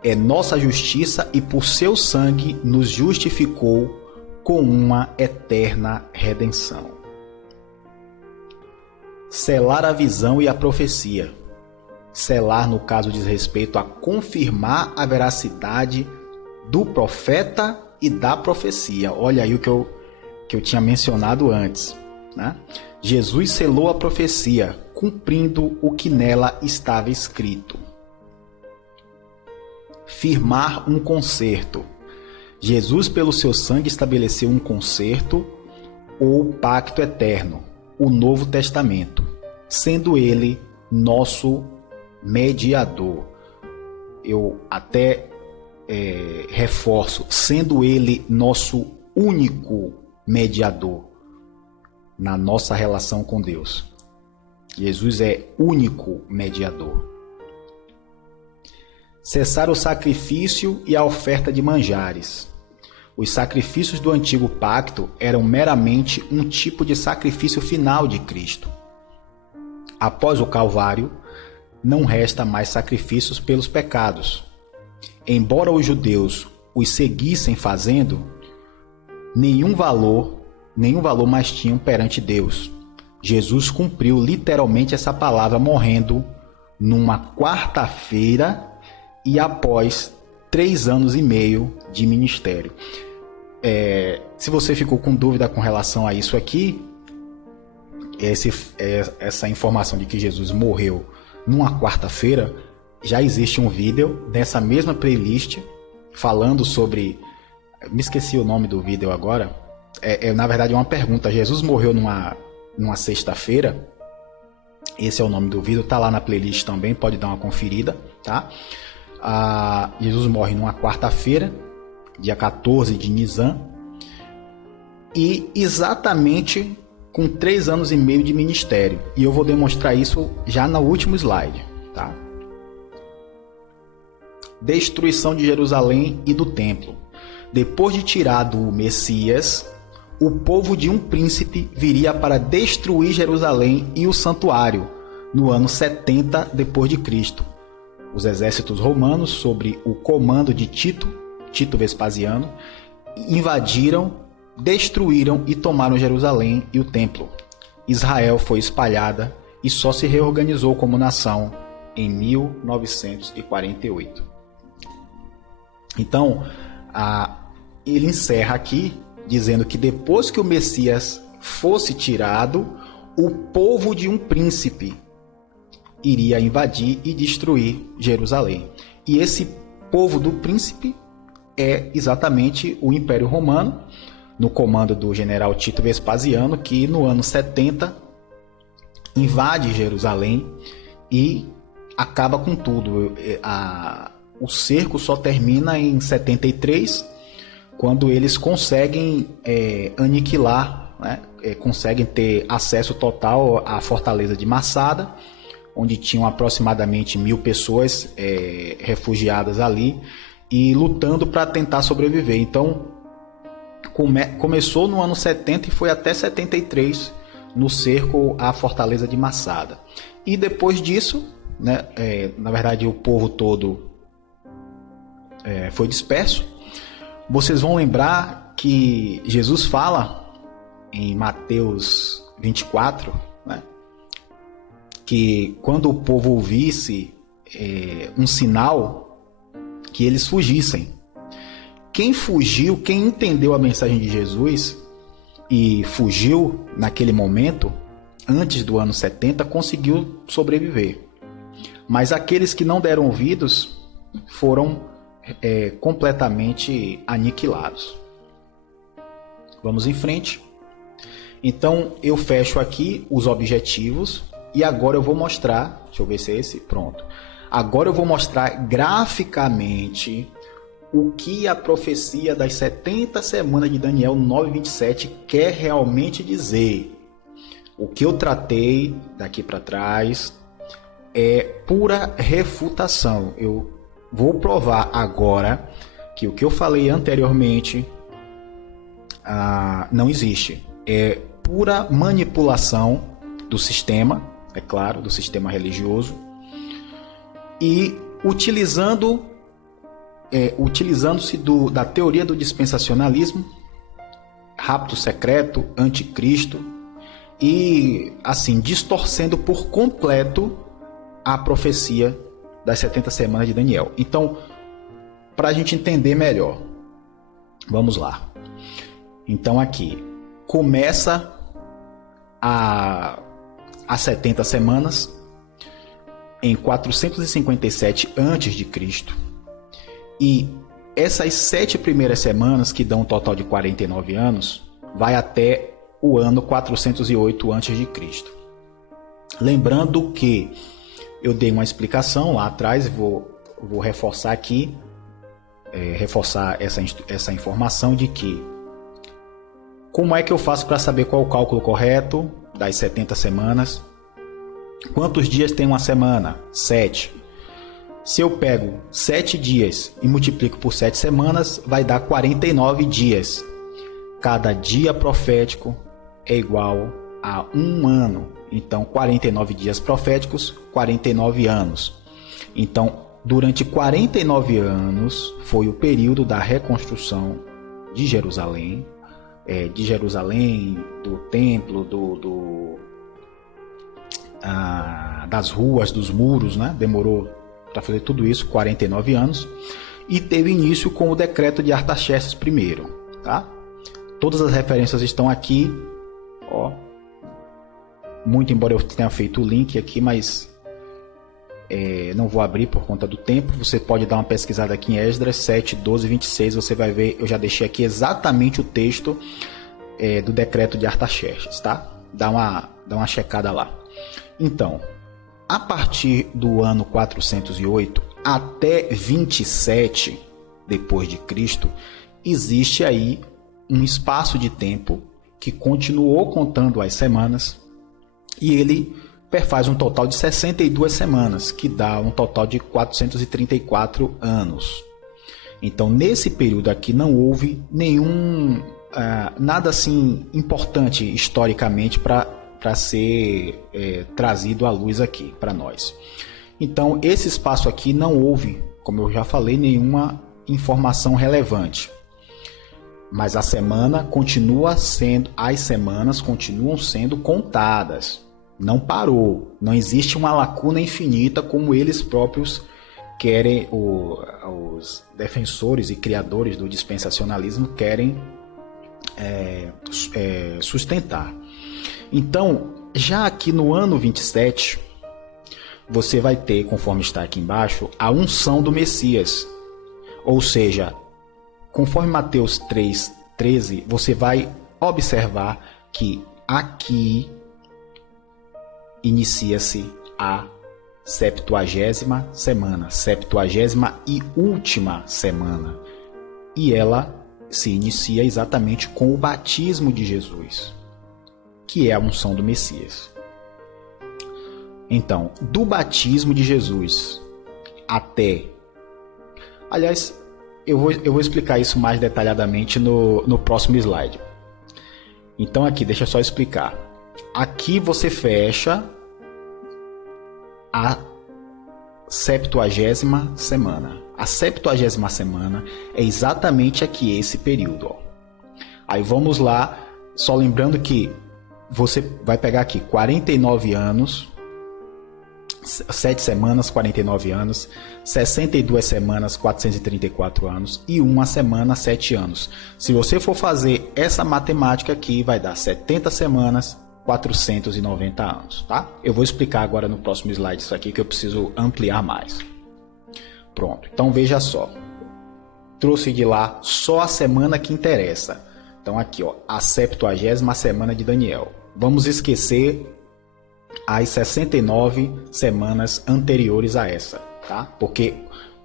É nossa justiça e por seu sangue nos justificou com uma eterna redenção. Selar a visão e a profecia. Selar, no caso, diz respeito a confirmar a veracidade do profeta e da profecia. Olha aí o que eu tinha mencionado antes, né? Jesus selou a profecia, cumprindo o que nela estava escrito. Firmar um concerto. Jesus, pelo seu sangue, estabeleceu um concerto ou pacto eterno, o Novo Testamento, sendo ele nosso mediador. Eu até reforço, sendo ele nosso único mediador na nossa relação com Deus. Jesus é único mediador. Cessar o sacrifício e a oferta de manjares. Os sacrifícios do antigo pacto eram meramente um tipo de sacrifício final de Cristo. Após o Calvário, não resta mais sacrifícios pelos pecados. Embora os judeus os seguissem fazendo, nenhum valor mais tinham perante Deus. Jesus cumpriu literalmente essa palavra morrendo numa quarta-feira e após 3 anos e meio de ministério. Se você ficou com dúvida com relação a isso aqui, essa informação de que Jesus morreu numa quarta-feira, já existe um vídeo dessa mesma playlist falando sobre... Me esqueci o nome do vídeo agora. Na verdade é uma pergunta. Jesus morreu numa sexta-feira? Esse é o nome do vídeo, tá lá na playlist também, pode dar uma conferida, tá? Jesus morre numa quarta-feira, dia 14 de Nisan, e exatamente com 3 anos e meio de ministério. E eu vou demonstrar isso já no último slide, tá? Destruição de Jerusalém e do templo. Depois de tirado o Messias, o povo de um príncipe viria para destruir Jerusalém e o santuário no ano 70 depois de Cristo. Os exércitos romanos, sob o comando de Tito Vespasiano, invadiram, destruíram e tomaram Jerusalém e o templo. Israel foi espalhada e só se reorganizou como nação em 1948. Então, ele encerra aqui dizendo que depois que o Messias fosse tirado, o povo de um príncipe iria invadir e destruir Jerusalém. E esse povo do príncipe é exatamente o Império Romano, no comando do general Tito Vespasiano, que no ano 70 invade Jerusalém e acaba com tudo. O cerco só termina em 73, quando eles conseguem aniquilar, né? Conseguem ter acesso total à fortaleza de Massada, onde tinham aproximadamente 1.000 pessoas refugiadas ali e lutando para tentar sobreviver. Então, começou no ano 70 e foi até 73 no cerco à fortaleza de Massada. E depois disso, né, na verdade, o povo todo foi disperso. Vocês vão lembrar que Jesus fala em Mateus 24, né, que quando o povo ouvisse um sinal, que eles fugissem. Quem fugiu, quem entendeu a mensagem de Jesus e fugiu naquele momento, antes do ano 70, conseguiu sobreviver. Mas aqueles que não deram ouvidos foram completamente aniquilados. Vamos em frente. Então eu fecho aqui os objetivos e agora eu vou mostrar, deixa eu ver se é esse, pronto. Agora eu vou mostrar graficamente o que a profecia das 70 semanas de Daniel 9:27 quer realmente dizer. O que eu tratei daqui para trás é pura refutação. Eu vou provar agora que o que eu falei anteriormente não existe. É pura manipulação do sistema, é claro, do sistema religioso, e utilizando-se da teoria do dispensacionalismo, rapto secreto, anticristo, e assim distorcendo por completo a profecia das 70 semanas de Daniel. Então, para a gente entender melhor, vamos lá. Então aqui começa as 70 semanas em 457 a.C. e essas 7 primeiras semanas, que dão um total de 49 anos, vai até o ano 408 a.C. Lembrando que eu dei uma explicação lá atrás, vou reforçar aqui, reforçar essa informação de que como é que eu faço para saber qual é o cálculo correto das 70 semanas? Quantos dias tem uma semana? 7. Se eu pego 7 dias e multiplico por 7 semanas, vai dar 49 dias. Cada dia profético é igual a um ano. Então, 49 dias proféticos, 49 anos. Então, durante 49 anos foi o período da reconstrução de Jerusalém, do templo, das ruas, dos muros, né? Demorou para fazer tudo isso 49 anos e teve início com o decreto de Artaxerxes I, tá? Todas as referências estão aqui, ó. Muito embora eu tenha feito o link aqui, mas não vou abrir por conta do tempo. Você pode dar uma pesquisada aqui em Esdras 7, 12, 26, você vai ver, eu já deixei aqui exatamente o texto do decreto de Artaxerxes, tá? Dá uma checada lá. Então, a partir do ano 408 até 27 depois de Cristo, existe aí um espaço de tempo que continuou contando as semanas e ele perfaz um total de 62 semanas, que dá um total de 434 anos. Então, nesse período aqui não houve nada assim importante historicamente para ser trazido à luz aqui para nós. Então, esse espaço aqui não houve, como eu já falei, nenhuma informação relevante. Mas as semanas continuam sendo contadas. Não parou. Não existe uma lacuna infinita como eles próprios querem, os defensores e criadores do dispensacionalismo querem sustentar. Então, já aqui no ano 27, você vai ter, conforme está aqui embaixo, a unção do Messias. Ou seja, conforme Mateus 3:13, você vai observar que aqui inicia-se a 70ª semana, 70ª e última semana. E ela se inicia exatamente com o batismo de Jesus, que é a unção do Messias. Então, do batismo de Jesus até... Aliás, eu vou explicar isso mais detalhadamente no próximo slide. Então aqui, deixa eu só explicar. Aqui você fecha a 70ª semana. A 70ª semana é exatamente aqui esse período, ó. Aí vamos lá, só lembrando que você vai pegar aqui 49 anos, 7 semanas, 49 anos, 62 semanas, 434 anos e uma semana, 7 anos. Se você for fazer essa matemática aqui, vai dar 70 semanas, 490 anos, tá? Eu vou explicar agora no próximo slide isso aqui que eu preciso ampliar mais. Pronto, então veja só. Trouxe de lá só a semana que interessa. Então aqui, ó, a 70ª semana de Daniel. Vamos esquecer as 69 semanas anteriores a essa, tá? Porque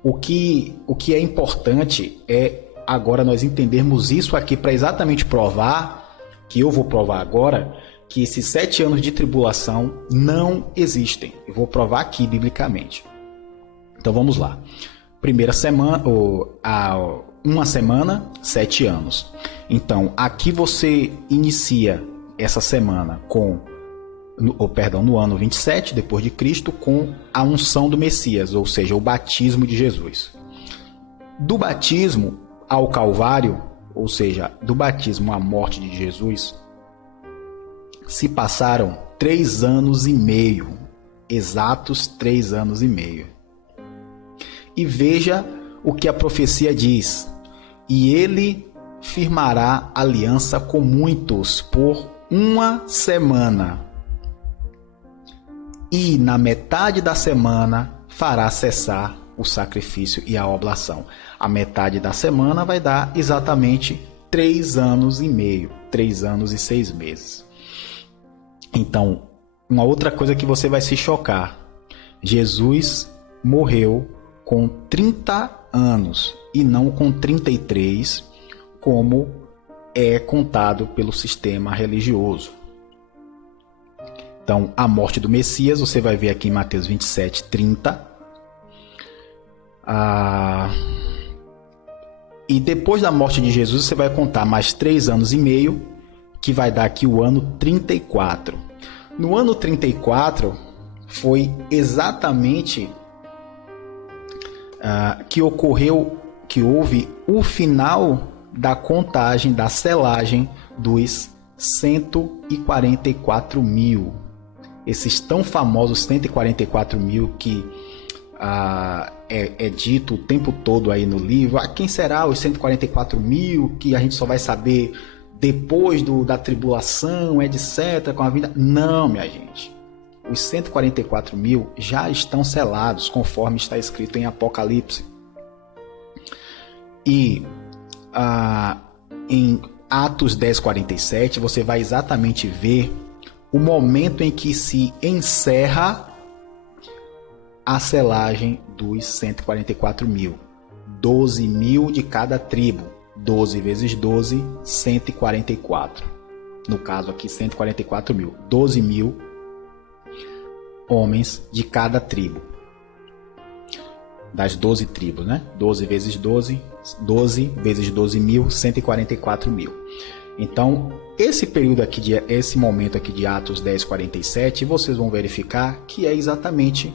o que é importante é agora nós entendermos isso aqui para exatamente provar, que eu vou provar agora, que esses 7 anos de tribulação não existem. Eu vou provar aqui biblicamente. Então vamos lá. Primeira semana, uma semana, 7 anos. Então aqui você inicia essa semana no ano 27 depois de Cristo, com a unção do Messias, ou seja, o batismo de Jesus. Do batismo ao Calvário, ou seja, do batismo à morte de Jesus, se passaram 3 anos e meio, exatos 3 anos e meio. E veja o que a profecia diz: e ele firmará aliança com muitos por uma semana, e na metade da semana fará cessar o sacrifício e a oblação. A metade da semana vai dar exatamente 3 anos e meio, 3 anos e 6 meses. Então, uma outra coisa que você vai se chocar: Jesus morreu com 30 anos e não com 33, como é contado pelo sistema religioso. Então, a morte do Messias, você vai ver aqui em Mateus 27, 30. E depois da morte de Jesus, você vai contar mais 3 anos e meio, que vai dar aqui o ano 34. No ano 34, foi exatamente que houve o final da contagem, da selagem dos 144 mil. Esses tão famosos 144 mil que é dito o tempo todo aí no livro. Quem será os 144 mil que a gente só vai saber depois da tribulação, etc., com a vida? Não, minha gente. Os 144 mil já estão selados, conforme está escrito em Apocalipse. E em Atos 10:47, você vai exatamente ver o momento em que se encerra a selagem dos 144 mil. 12 mil de cada tribo. 12 vezes 12, 144. No caso aqui, 144 mil. 12 mil homens de cada tribo. Das 12 tribos, né? 12 vezes 12, 12 vezes 12 mil, 144 mil. Então, esse momento aqui de Atos 10:47, vocês vão verificar que é exatamente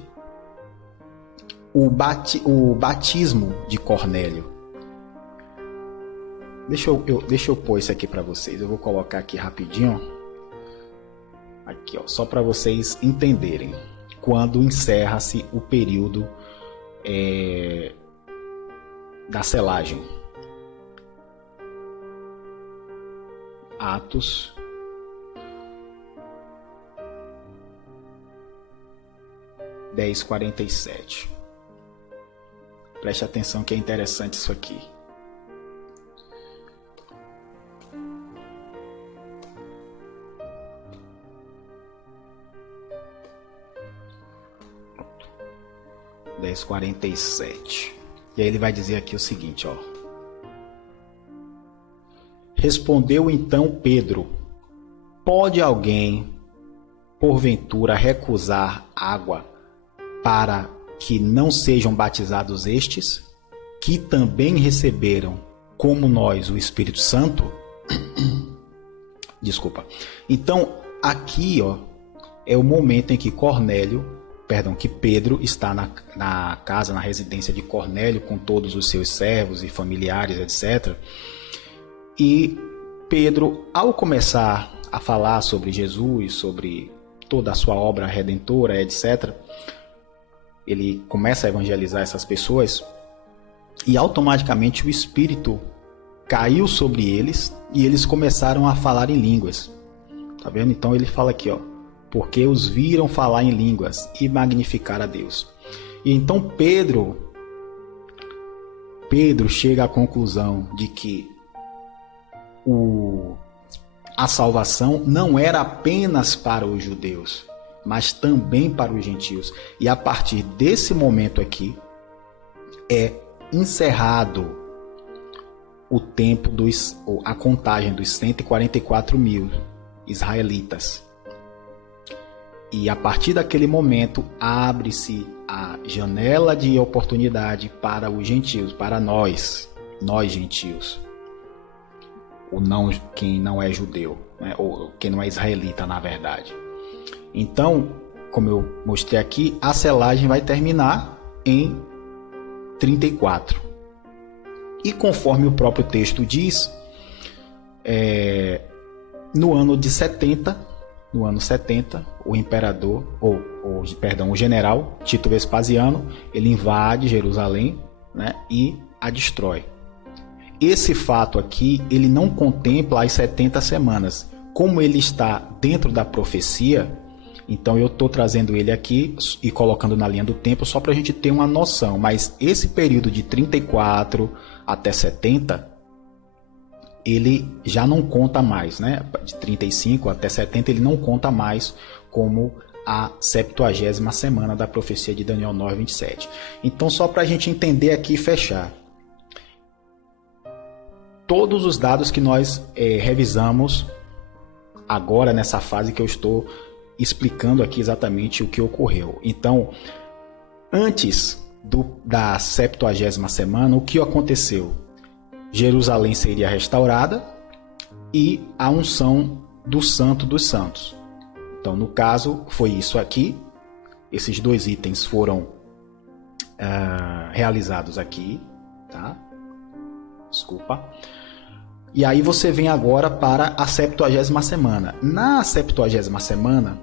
o batismo de Cornélio. Deixa eu pôr isso aqui para vocês. Eu vou colocar aqui rapidinho. Aqui, ó, só para vocês entenderem quando encerra-se o período da selagem. Atos 10:47. Preste atenção que é interessante isso aqui. Pronto. 10:47. E aí ele vai dizer aqui o seguinte, ó. Respondeu então Pedro: pode alguém, porventura, recusar água para que não sejam batizados estes, que também receberam, como nós, o Espírito Santo? Desculpa. Então, aqui, ó, é o momento em que que Pedro está na casa, na residência de Cornélio, com todos os seus servos e familiares, etc. E Pedro, ao começar a falar sobre Jesus, sobre toda a sua obra redentora, etc., ele começa a evangelizar essas pessoas e automaticamente o Espírito caiu sobre eles e eles começaram a falar em línguas. Tá vendo? Então ele fala aqui, ó, porque os viram falar em línguas e magnificar a Deus. E então Pedro chega à conclusão de que a salvação não era apenas para os judeus, mas também para os gentios. E a partir desse momento aqui é encerrado o tempo a contagem dos 144 mil. israelitas. E a partir daquele momento abre-se a janela de oportunidade para os gentios, para nós gentios. Quem não é judeu, né? Ou quem não é israelita, na verdade. Então, como eu mostrei aqui, a selagem vai terminar em 34. E conforme o próprio texto diz, no ano 70, o imperador, o general Tito Vespasiano, ele invade Jerusalém, né, e a destrói. Esse fato aqui, ele não contempla as 70 semanas. Como ele está dentro da profecia, então eu estou trazendo ele aqui e colocando na linha do tempo só para a gente ter uma noção. Mas esse período de 34 até 70, ele já não conta mais, né? De 35 até 70 ele não conta mais como a 70ª semana da profecia de Daniel 9:27. Então, só para a gente entender aqui e fechar, todos os dados que nós revisamos agora nessa fase que eu estou explicando aqui exatamente o que ocorreu. Então, antes da 70ª semana, o que aconteceu? Jerusalém seria restaurada e a unção do Santo dos Santos. Então, no caso, foi isso aqui. Esses dois itens foram realizados aqui, tá? Desculpa. E aí você vem agora para a 70ª semana. Na 70ª semana,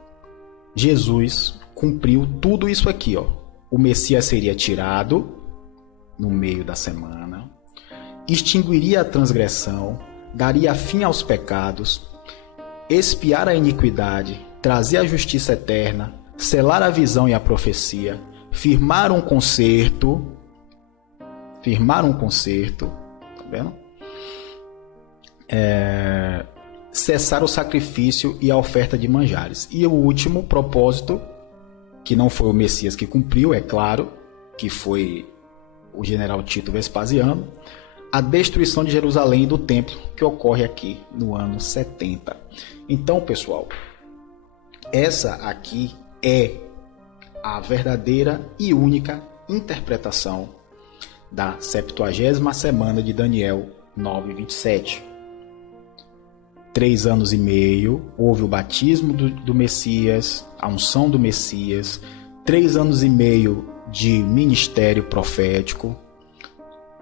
Jesus cumpriu tudo isso aqui, ó. O Messias seria tirado no meio da semana, extinguiria a transgressão, daria fim aos pecados, expiar a iniquidade, trazer a justiça eterna, selar a visão e a profecia, firmar um concerto, tá vendo? Cessar o sacrifício e a oferta de manjares. E o último propósito, que não foi o Messias que cumpriu, é claro, que foi o general Tito Vespasiano, a destruição de Jerusalém e do templo, que ocorre aqui no ano 70. Então, pessoal, essa aqui é a verdadeira e única interpretação da 70ª semana de Daniel 9:27. 3 anos e meio, houve o batismo do Messias, a unção do Messias, 3 anos e meio de ministério profético,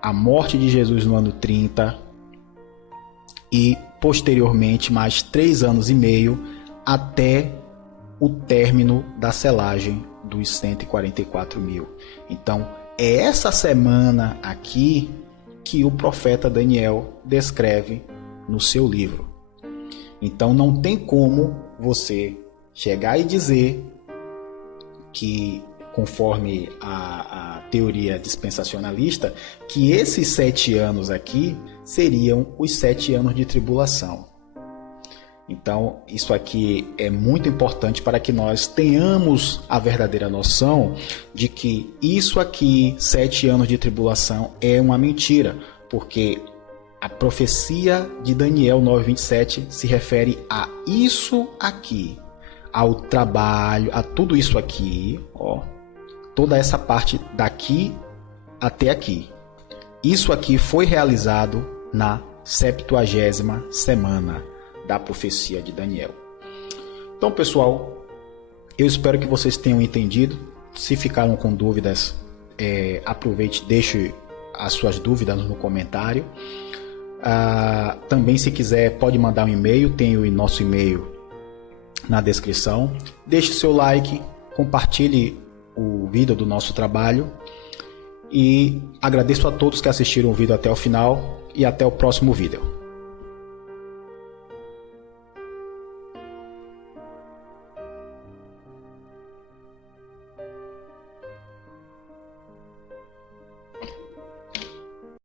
a morte de Jesus no ano 30 e, posteriormente, mais 3 anos e meio até o término da selagem dos 144 mil. Então, é essa semana aqui que o profeta Daniel descreve no seu livro. Então, não tem como você chegar e dizer que, conforme a teoria dispensacionalista, que esses 7 anos aqui seriam os 7 anos de tribulação. Então, isso aqui é muito importante para que nós tenhamos a verdadeira noção de que isso aqui, 7 anos de tribulação, é uma mentira, porque a profecia de Daniel 9:27 se refere a isso aqui, ao trabalho, a tudo isso aqui, ó, toda essa parte daqui até aqui. Isso aqui foi realizado na 70ª semana da profecia de Daniel. Então, pessoal, eu espero que vocês tenham entendido. Se ficaram com dúvidas, aproveite, deixe as suas dúvidas no comentário. Também, se quiser, pode mandar um e-mail, tem o nosso e-mail na descrição. Deixe seu like, compartilhe o vídeo do nosso trabalho e agradeço a todos que assistiram o vídeo até o final e até o próximo vídeo.